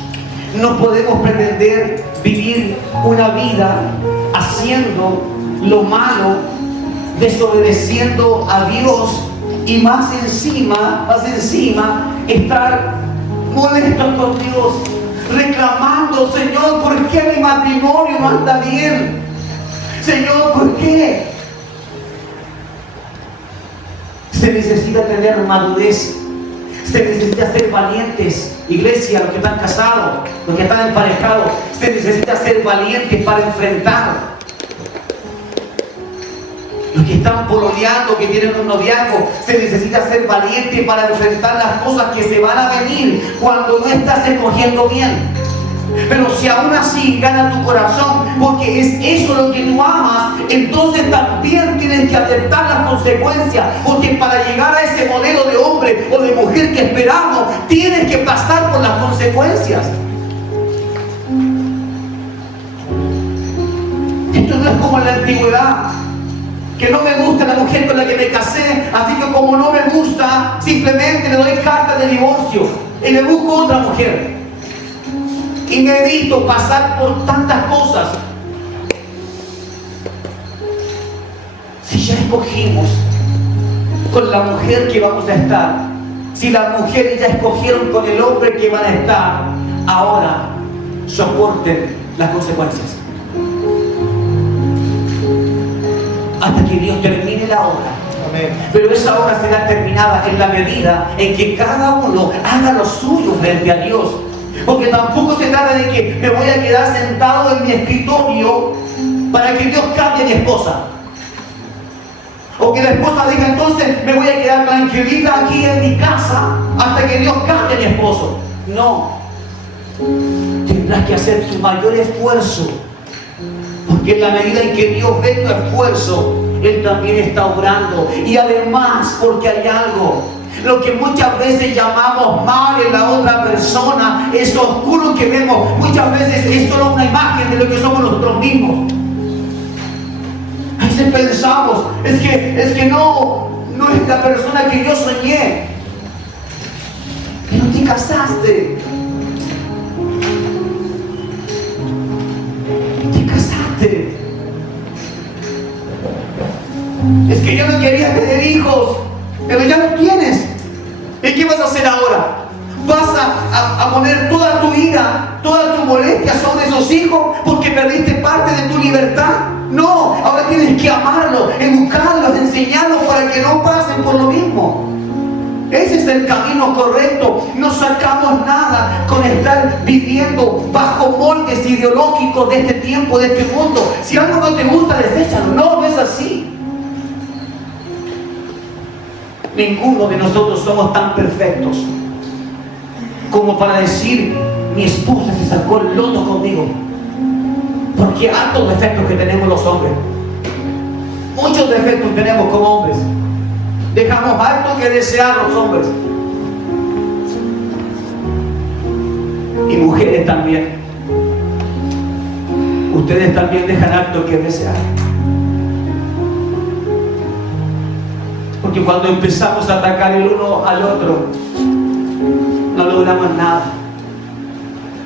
No podemos pretender vivir una vida haciendo lo malo, desobedeciendo a Dios y más encima, estar molestos con Dios, reclamando, Señor, ¿por qué mi matrimonio no anda bien? Señor, ¿por qué? Se necesita tener madurez, se necesita ser valientes. Iglesia, los que están casados, los que están emparejados, se necesita ser valientes para enfrentar. Los que están pololeando, que tienen un noviazgo, se necesita ser valiente para enfrentar las cosas que se van a venir cuando no estás escogiendo bien. Pero si aún así gana tu corazón, porque es eso lo que tú amas, entonces también tienes que aceptar las consecuencias, porque para llegar a ese modelo de hombre o de mujer que esperamos, tienes que pasar por las consecuencias. Esto no es como en la antigüedad, que no me gusta la mujer con la que me casé, así que como no me gusta, simplemente le doy carta de divorcio y me busco otra mujer. Y me evito pasar por tantas cosas. Si ya escogimos con la mujer que vamos a estar, si las mujeres ya escogieron con el hombre que van a estar, ahora soporten las consecuencias. Hasta que Dios termine la obra. Amén. Pero esa obra será terminada en la medida en que cada uno haga lo suyo frente a Dios. Porque tampoco se trata de que me voy a quedar sentado en mi escritorio para que Dios cambie a mi esposa. O que la esposa diga, entonces me voy a quedar tranquilita aquí en mi casa hasta que Dios cambie a mi esposo. No. Tendrás que hacer tu mayor esfuerzo. Porque en la medida en que Dios ve tu esfuerzo, Él también está obrando. Y además, porque hay algo. Lo que muchas veces llamamos mal en la otra persona, eso oscuro que vemos, muchas veces es solo una imagen de lo que somos nosotros mismos. A veces pensamos, es que no es la persona que yo soñé. Que no te casaste. Te casaste. Es que yo no quería tener hijos, pero ya no tienes. ¿Y qué vas a hacer ahora? ¿Vas a poner toda tu ira, toda tu molestia sobre esos hijos porque perdiste parte de tu libertad? No, ahora tienes que amarlos, educarlos, enseñarlos para que no pasen por lo mismo. Ese es el camino correcto. No sacamos nada con estar viviendo bajo moldes ideológicos de este tiempo, de este mundo. Si algo no te gusta, deséchalo. No es así. Ninguno de nosotros somos tan perfectos como para decir, mi esposa se sacó el loto conmigo. Porque hartos defectos que tenemos los hombres. Muchos defectos tenemos como hombres. Dejamos harto que desear los hombres. Y mujeres también. Ustedes también dejan harto que desear. Porque cuando empezamos a atacar el uno al otro, no logramos nada.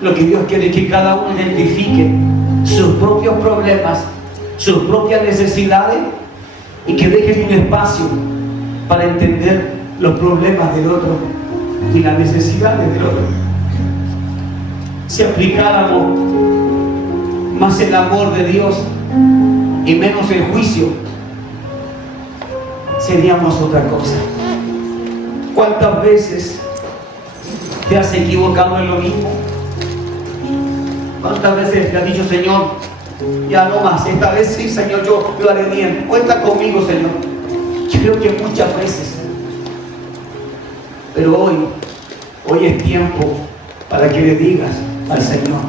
Lo que Dios quiere es que cada uno identifique sus propios problemas, sus propias necesidades, y que dejes un espacio para entender los problemas del otro y las necesidades del otro. Si aplicáramos más el amor de Dios y menos el juicio, seríamos otra cosa. ¿Cuántas veces te has equivocado en lo mismo? ¿Cuántas veces te has dicho, Señor, ya no más, esta vez sí, Señor, yo lo haré bien, cuenta conmigo, Señor? Yo creo que muchas veces. Pero hoy es tiempo para que le digas al Señor,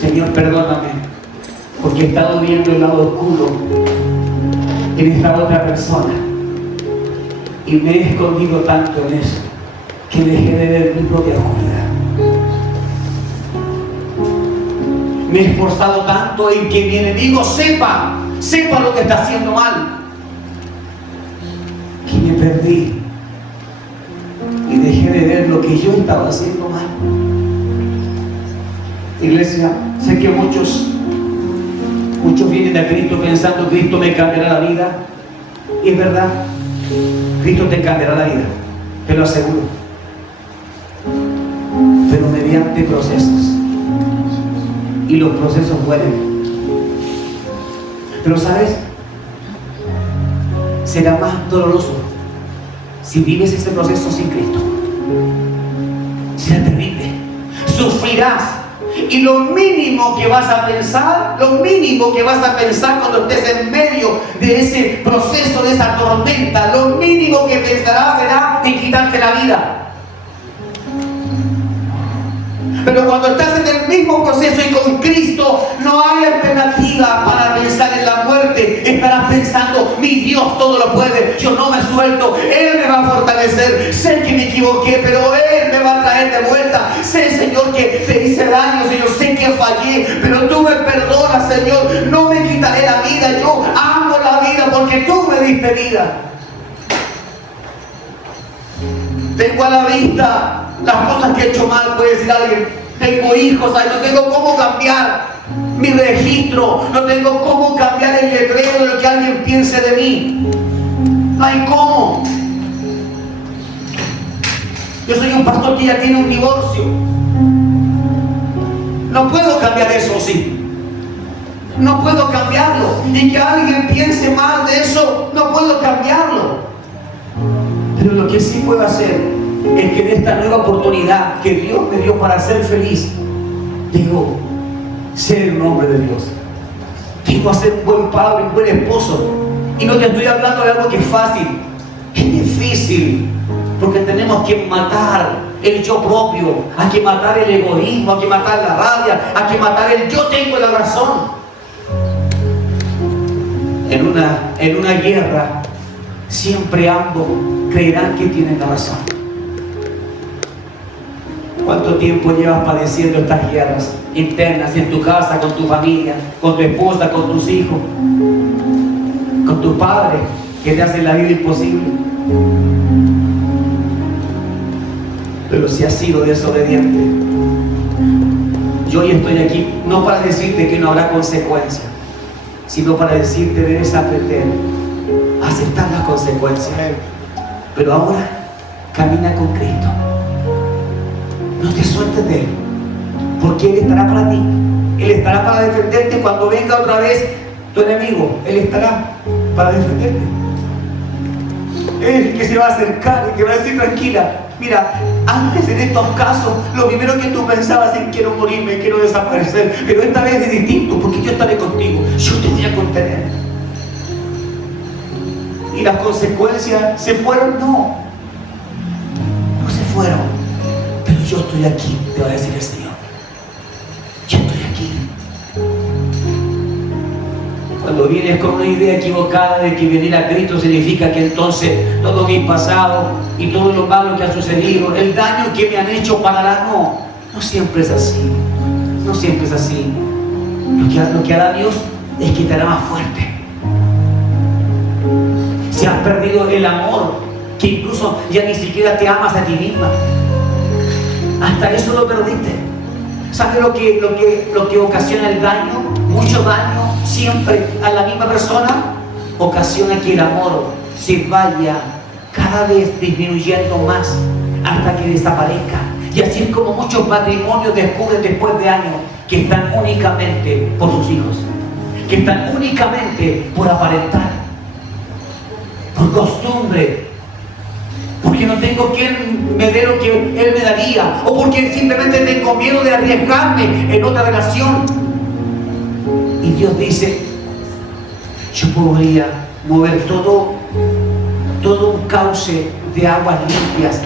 Señor, perdóname, porque he estado viendo el lado oscuro en esta otra persona y me he escondido tanto en eso que dejé de ver mi propia oscuridad. Me he esforzado tanto en que mi enemigo sepa lo que está haciendo mal, que me perdí y dejé de ver lo que yo estaba haciendo mal. Iglesia, sé que muchos vienen a Cristo pensando: Cristo me cambiará la vida. Y es verdad, Cristo te cambiará la vida, te lo aseguro, pero mediante procesos, y los procesos duelen. Pero ¿sabes? Será más doloroso si vives ese proceso sin Cristo. Será terrible, sufrirás. Y lo mínimo que vas a pensar cuando estés en medio de ese proceso, de esa tormenta, lo mínimo que pensarás será en quitarte la vida. Pero cuando estás en el mismo proceso y con Cristo, no hay alternativa para pensar en la muerte. Estarás pensando: mi Dios todo lo puede, yo no me suelto, Él me va a fortalecer. Sé que me equivoqué, pero Él me va a traer de vuelta. Sé, Señor, que te hice daño, Señor, sé que fallé, pero tú me perdonas, Señor. No me quitaré la vida, yo amo la vida porque tú me diste vida. Tengo a la vista las cosas que he hecho mal, puede decir alguien. Tengo hijos, no tengo cómo cambiar mi registro, no tengo cómo cambiar el letrero de lo que alguien piense de mí. No hay cómo. Yo soy un pastor que ya tiene un divorcio. No puedo cambiar eso, sí. No puedo cambiarlo. Y que alguien piense mal de eso, no puedo cambiarlo. Pero lo que sí puedo hacer es que en esta nueva oportunidad que Dios me dio para ser feliz, digo, ser un hombre de Dios. Digo, ser un buen padre, un buen esposo. Y no te estoy hablando de algo que es fácil, es difícil, porque tenemos que matar el yo propio, hay que matar el egoísmo, hay que matar la rabia, hay que matar el yo tengo la razón. En una guerra, siempre ambos creerán que tienen la razón. ¿Cuánto tiempo llevas padeciendo estas guerras internas en tu casa, con tu familia, con tu esposa, con tus hijos, con tus padres que te hacen la vida imposible? Pero si has sido desobediente, yo hoy estoy aquí no para decirte que no habrá consecuencias, sino para decirte: debes aprender a aceptar las consecuencias. Pero ahora camina con Cristo. No te sueltes de Él, porque Él estará para ti. Él estará para defenderte cuando venga otra vez tu enemigo. Él estará para defenderte. Él es el que se va a acercar y que va a decir: tranquila, mira, antes en estos casos lo primero que tú pensabas es: quiero morirme, quiero desaparecer, pero esta vez es distinto, porque yo estaré contigo, yo te voy a contener. ¿Y las consecuencias se fueron? No se fueron. Pero yo estoy aquí, te va a decir el Señor. Yo estoy aquí. Cuando vienes con una idea equivocada de que venir a Cristo significa que entonces todo mi pasado y todo lo malo que ha sucedido, el daño que me han hecho parará, no siempre es así. No siempre es así. Lo que hará Dios es que te hará más fuerte. Si has perdido el amor, que incluso ya ni siquiera te amas a ti misma, hasta eso lo perdiste. ¿Sabes lo que ocasiona el daño? Mucho daño siempre a la misma persona. Ocasiona que el amor se vaya cada vez disminuyendo más hasta que desaparezca. Y así es como muchos matrimonios descubren después de años que están únicamente por sus hijos, que están únicamente por aparentar, por costumbre, porque no tengo quien me dé lo que Él me daría, o porque simplemente tengo miedo de arriesgarme en otra relación. Y Dios dice: yo podría mover todo un cauce de aguas limpias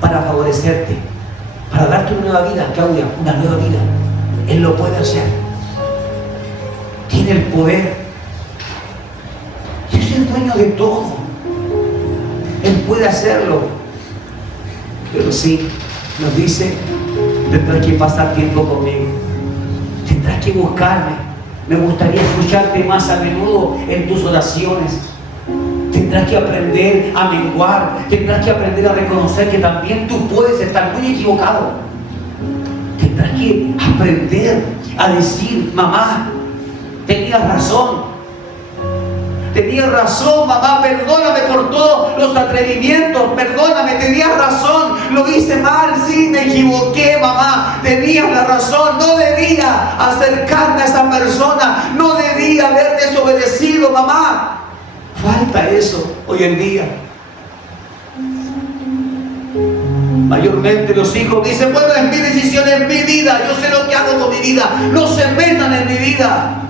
para favorecerte, para darte una nueva vida, Claudia, una nueva vida. Él lo puede hacer. Tiene el poder. Dios es el dueño de todo. Él puede hacerlo. Pero sí, nos dice: tendrás que pasar tiempo conmigo. Tendrás que buscarme. Me gustaría escucharte más a menudo en tus oraciones. Tendrás que aprender a menguar. Tendrás que aprender a reconocer que también tú puedes estar muy equivocado. Tendrás que aprender a decir: mamá, tenías razón. Tenías razón, mamá, perdóname por todos los atrevimientos, perdóname, tenías razón, lo hice mal, sí, me equivoqué, mamá, tenías la razón, no debía acercarme a esa persona, no debía haber desobedecido, mamá. Falta eso hoy en día. Mayormente los hijos dicen: bueno, es mi decisión, es mi vida, yo sé lo que hago con mi vida, no se metan en mi vida.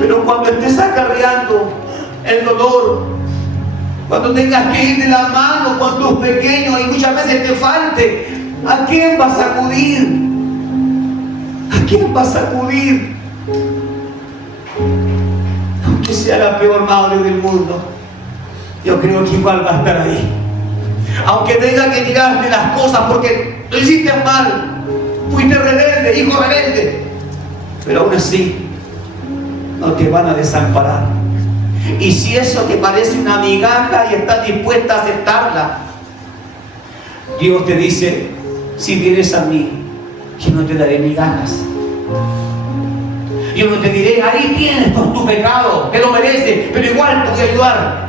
Pero cuando estés acarreando el dolor, cuando tengas que ir de la mano con tus pequeños y muchas veces te falte, ¿a quién vas a acudir? ¿A quién vas a acudir? Aunque sea la peor madre del mundo, yo creo que igual va a estar ahí. Aunque tenga que tirarte las cosas porque lo hiciste mal, fuiste rebelde, hijo rebelde, pero aún así no te van a desamparar. Y si eso te parece una migaja y estás dispuesta a aceptarla, Dios te dice: si vienes a mí, yo no te daré migajas. Yo no te diré: ahí tienes por tu pecado, te lo mereces, pero igual te voy a ayudar.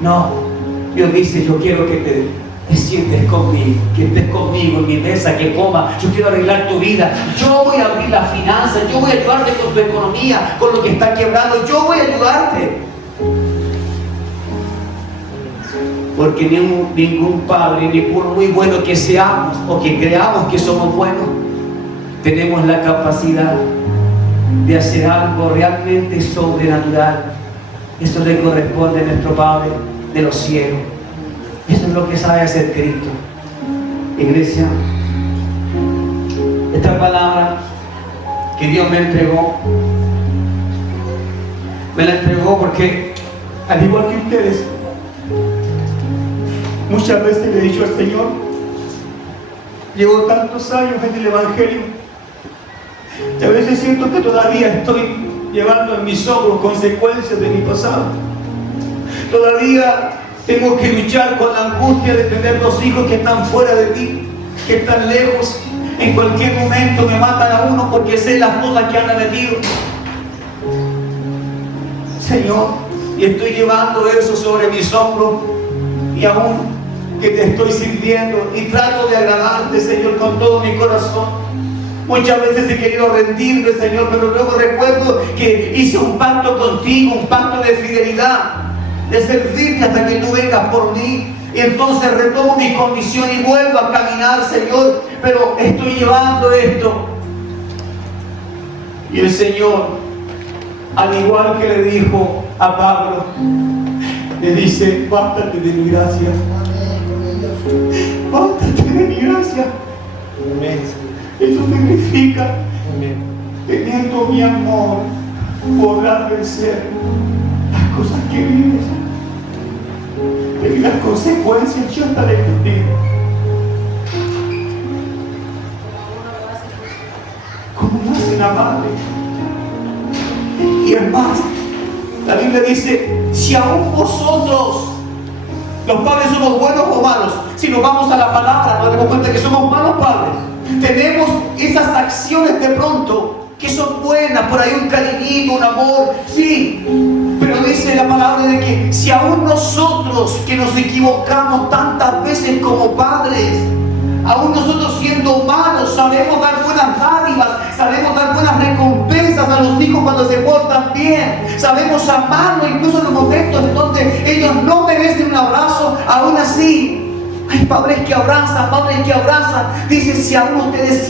No, Dios dice: yo quiero que te sientes conmigo, que estés conmigo en mi mesa, que comas. Yo quiero arreglar tu vida. Yo voy a abrir las finanzas. Yo voy a ayudarte con tu economía, con lo que está quebrando. Yo voy a ayudarte. Porque ningún padre, ni por muy bueno que seamos o que creamos que somos buenos, tenemos la capacidad de hacer algo realmente sobrenatural. Eso le corresponde a nuestro Padre de los cielos. Eso es lo que sabe hacer Cristo. Iglesia, esta palabra que Dios me entregó, me la entregó porque, al igual que ustedes, muchas veces le he dicho al Señor: llevo tantos años en el Evangelio y a veces siento que todavía estoy llevando en mis hombros consecuencias de mi pasado. Todavía tengo que luchar con la angustia de tener dos hijos que están fuera de ti, que están lejos. En cualquier momento me matan a uno porque sé las cosas que han metido. Señor, y estoy llevando eso sobre mis hombros, y aún que te estoy sirviendo y trato de agradarte, Señor, con todo mi corazón. Muchas veces he querido rendirme, Señor, pero luego recuerdo que hice un pacto contigo, un pacto de fidelidad, de servirte hasta que tú vengas por mí. Y entonces retomo mi condición y vuelvo a caminar, Señor, pero estoy llevando esto. Y el Señor, al igual que le dijo a Pablo, le dice: bástate de mi gracia. Bástate de mi gracia. Eso significa: teniendo mi amor, podrás vencer las cosas que vives. Y las consecuencias yo estaré contigo. Como lo hace la madre. Y es más, la Biblia dice: si aún vosotros, los padres, somos buenos o malos, si nos vamos a la palabra nos damos cuenta que somos malos padres. Tenemos esas acciones de pronto que son buenas, por ahí un cariñito, un amor, sí, pero dice la palabra de que si aún nosotros, que nos equivocamos tantas veces como padres, aún nosotros siendo humanos, sabemos dar buenas dádivas, sabemos dar buenas recompensas a los hijos cuando se portan bien, sabemos amarlos incluso en los momentos en donde ellos no merecen un abrazo, aún así hay padres que abrazan, padres que abrazan. Dice: si aún ustedes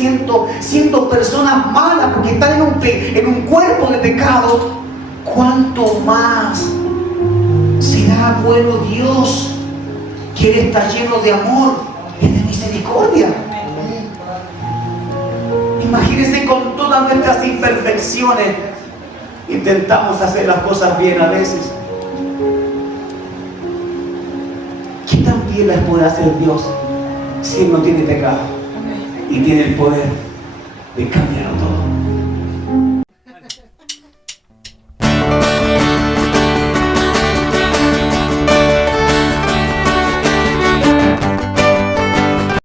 siendo personas malas, porque están en un cuerpo de pecado, ¿cuánto más será bueno Dios, que Él está lleno de amor y de misericordia? Imagínense, con todas nuestras imperfecciones, intentamos hacer las cosas bien a veces. ¿Qué tan bien las puede hacer Dios si Él no tiene pecado y tiene el poder de cambiar a otra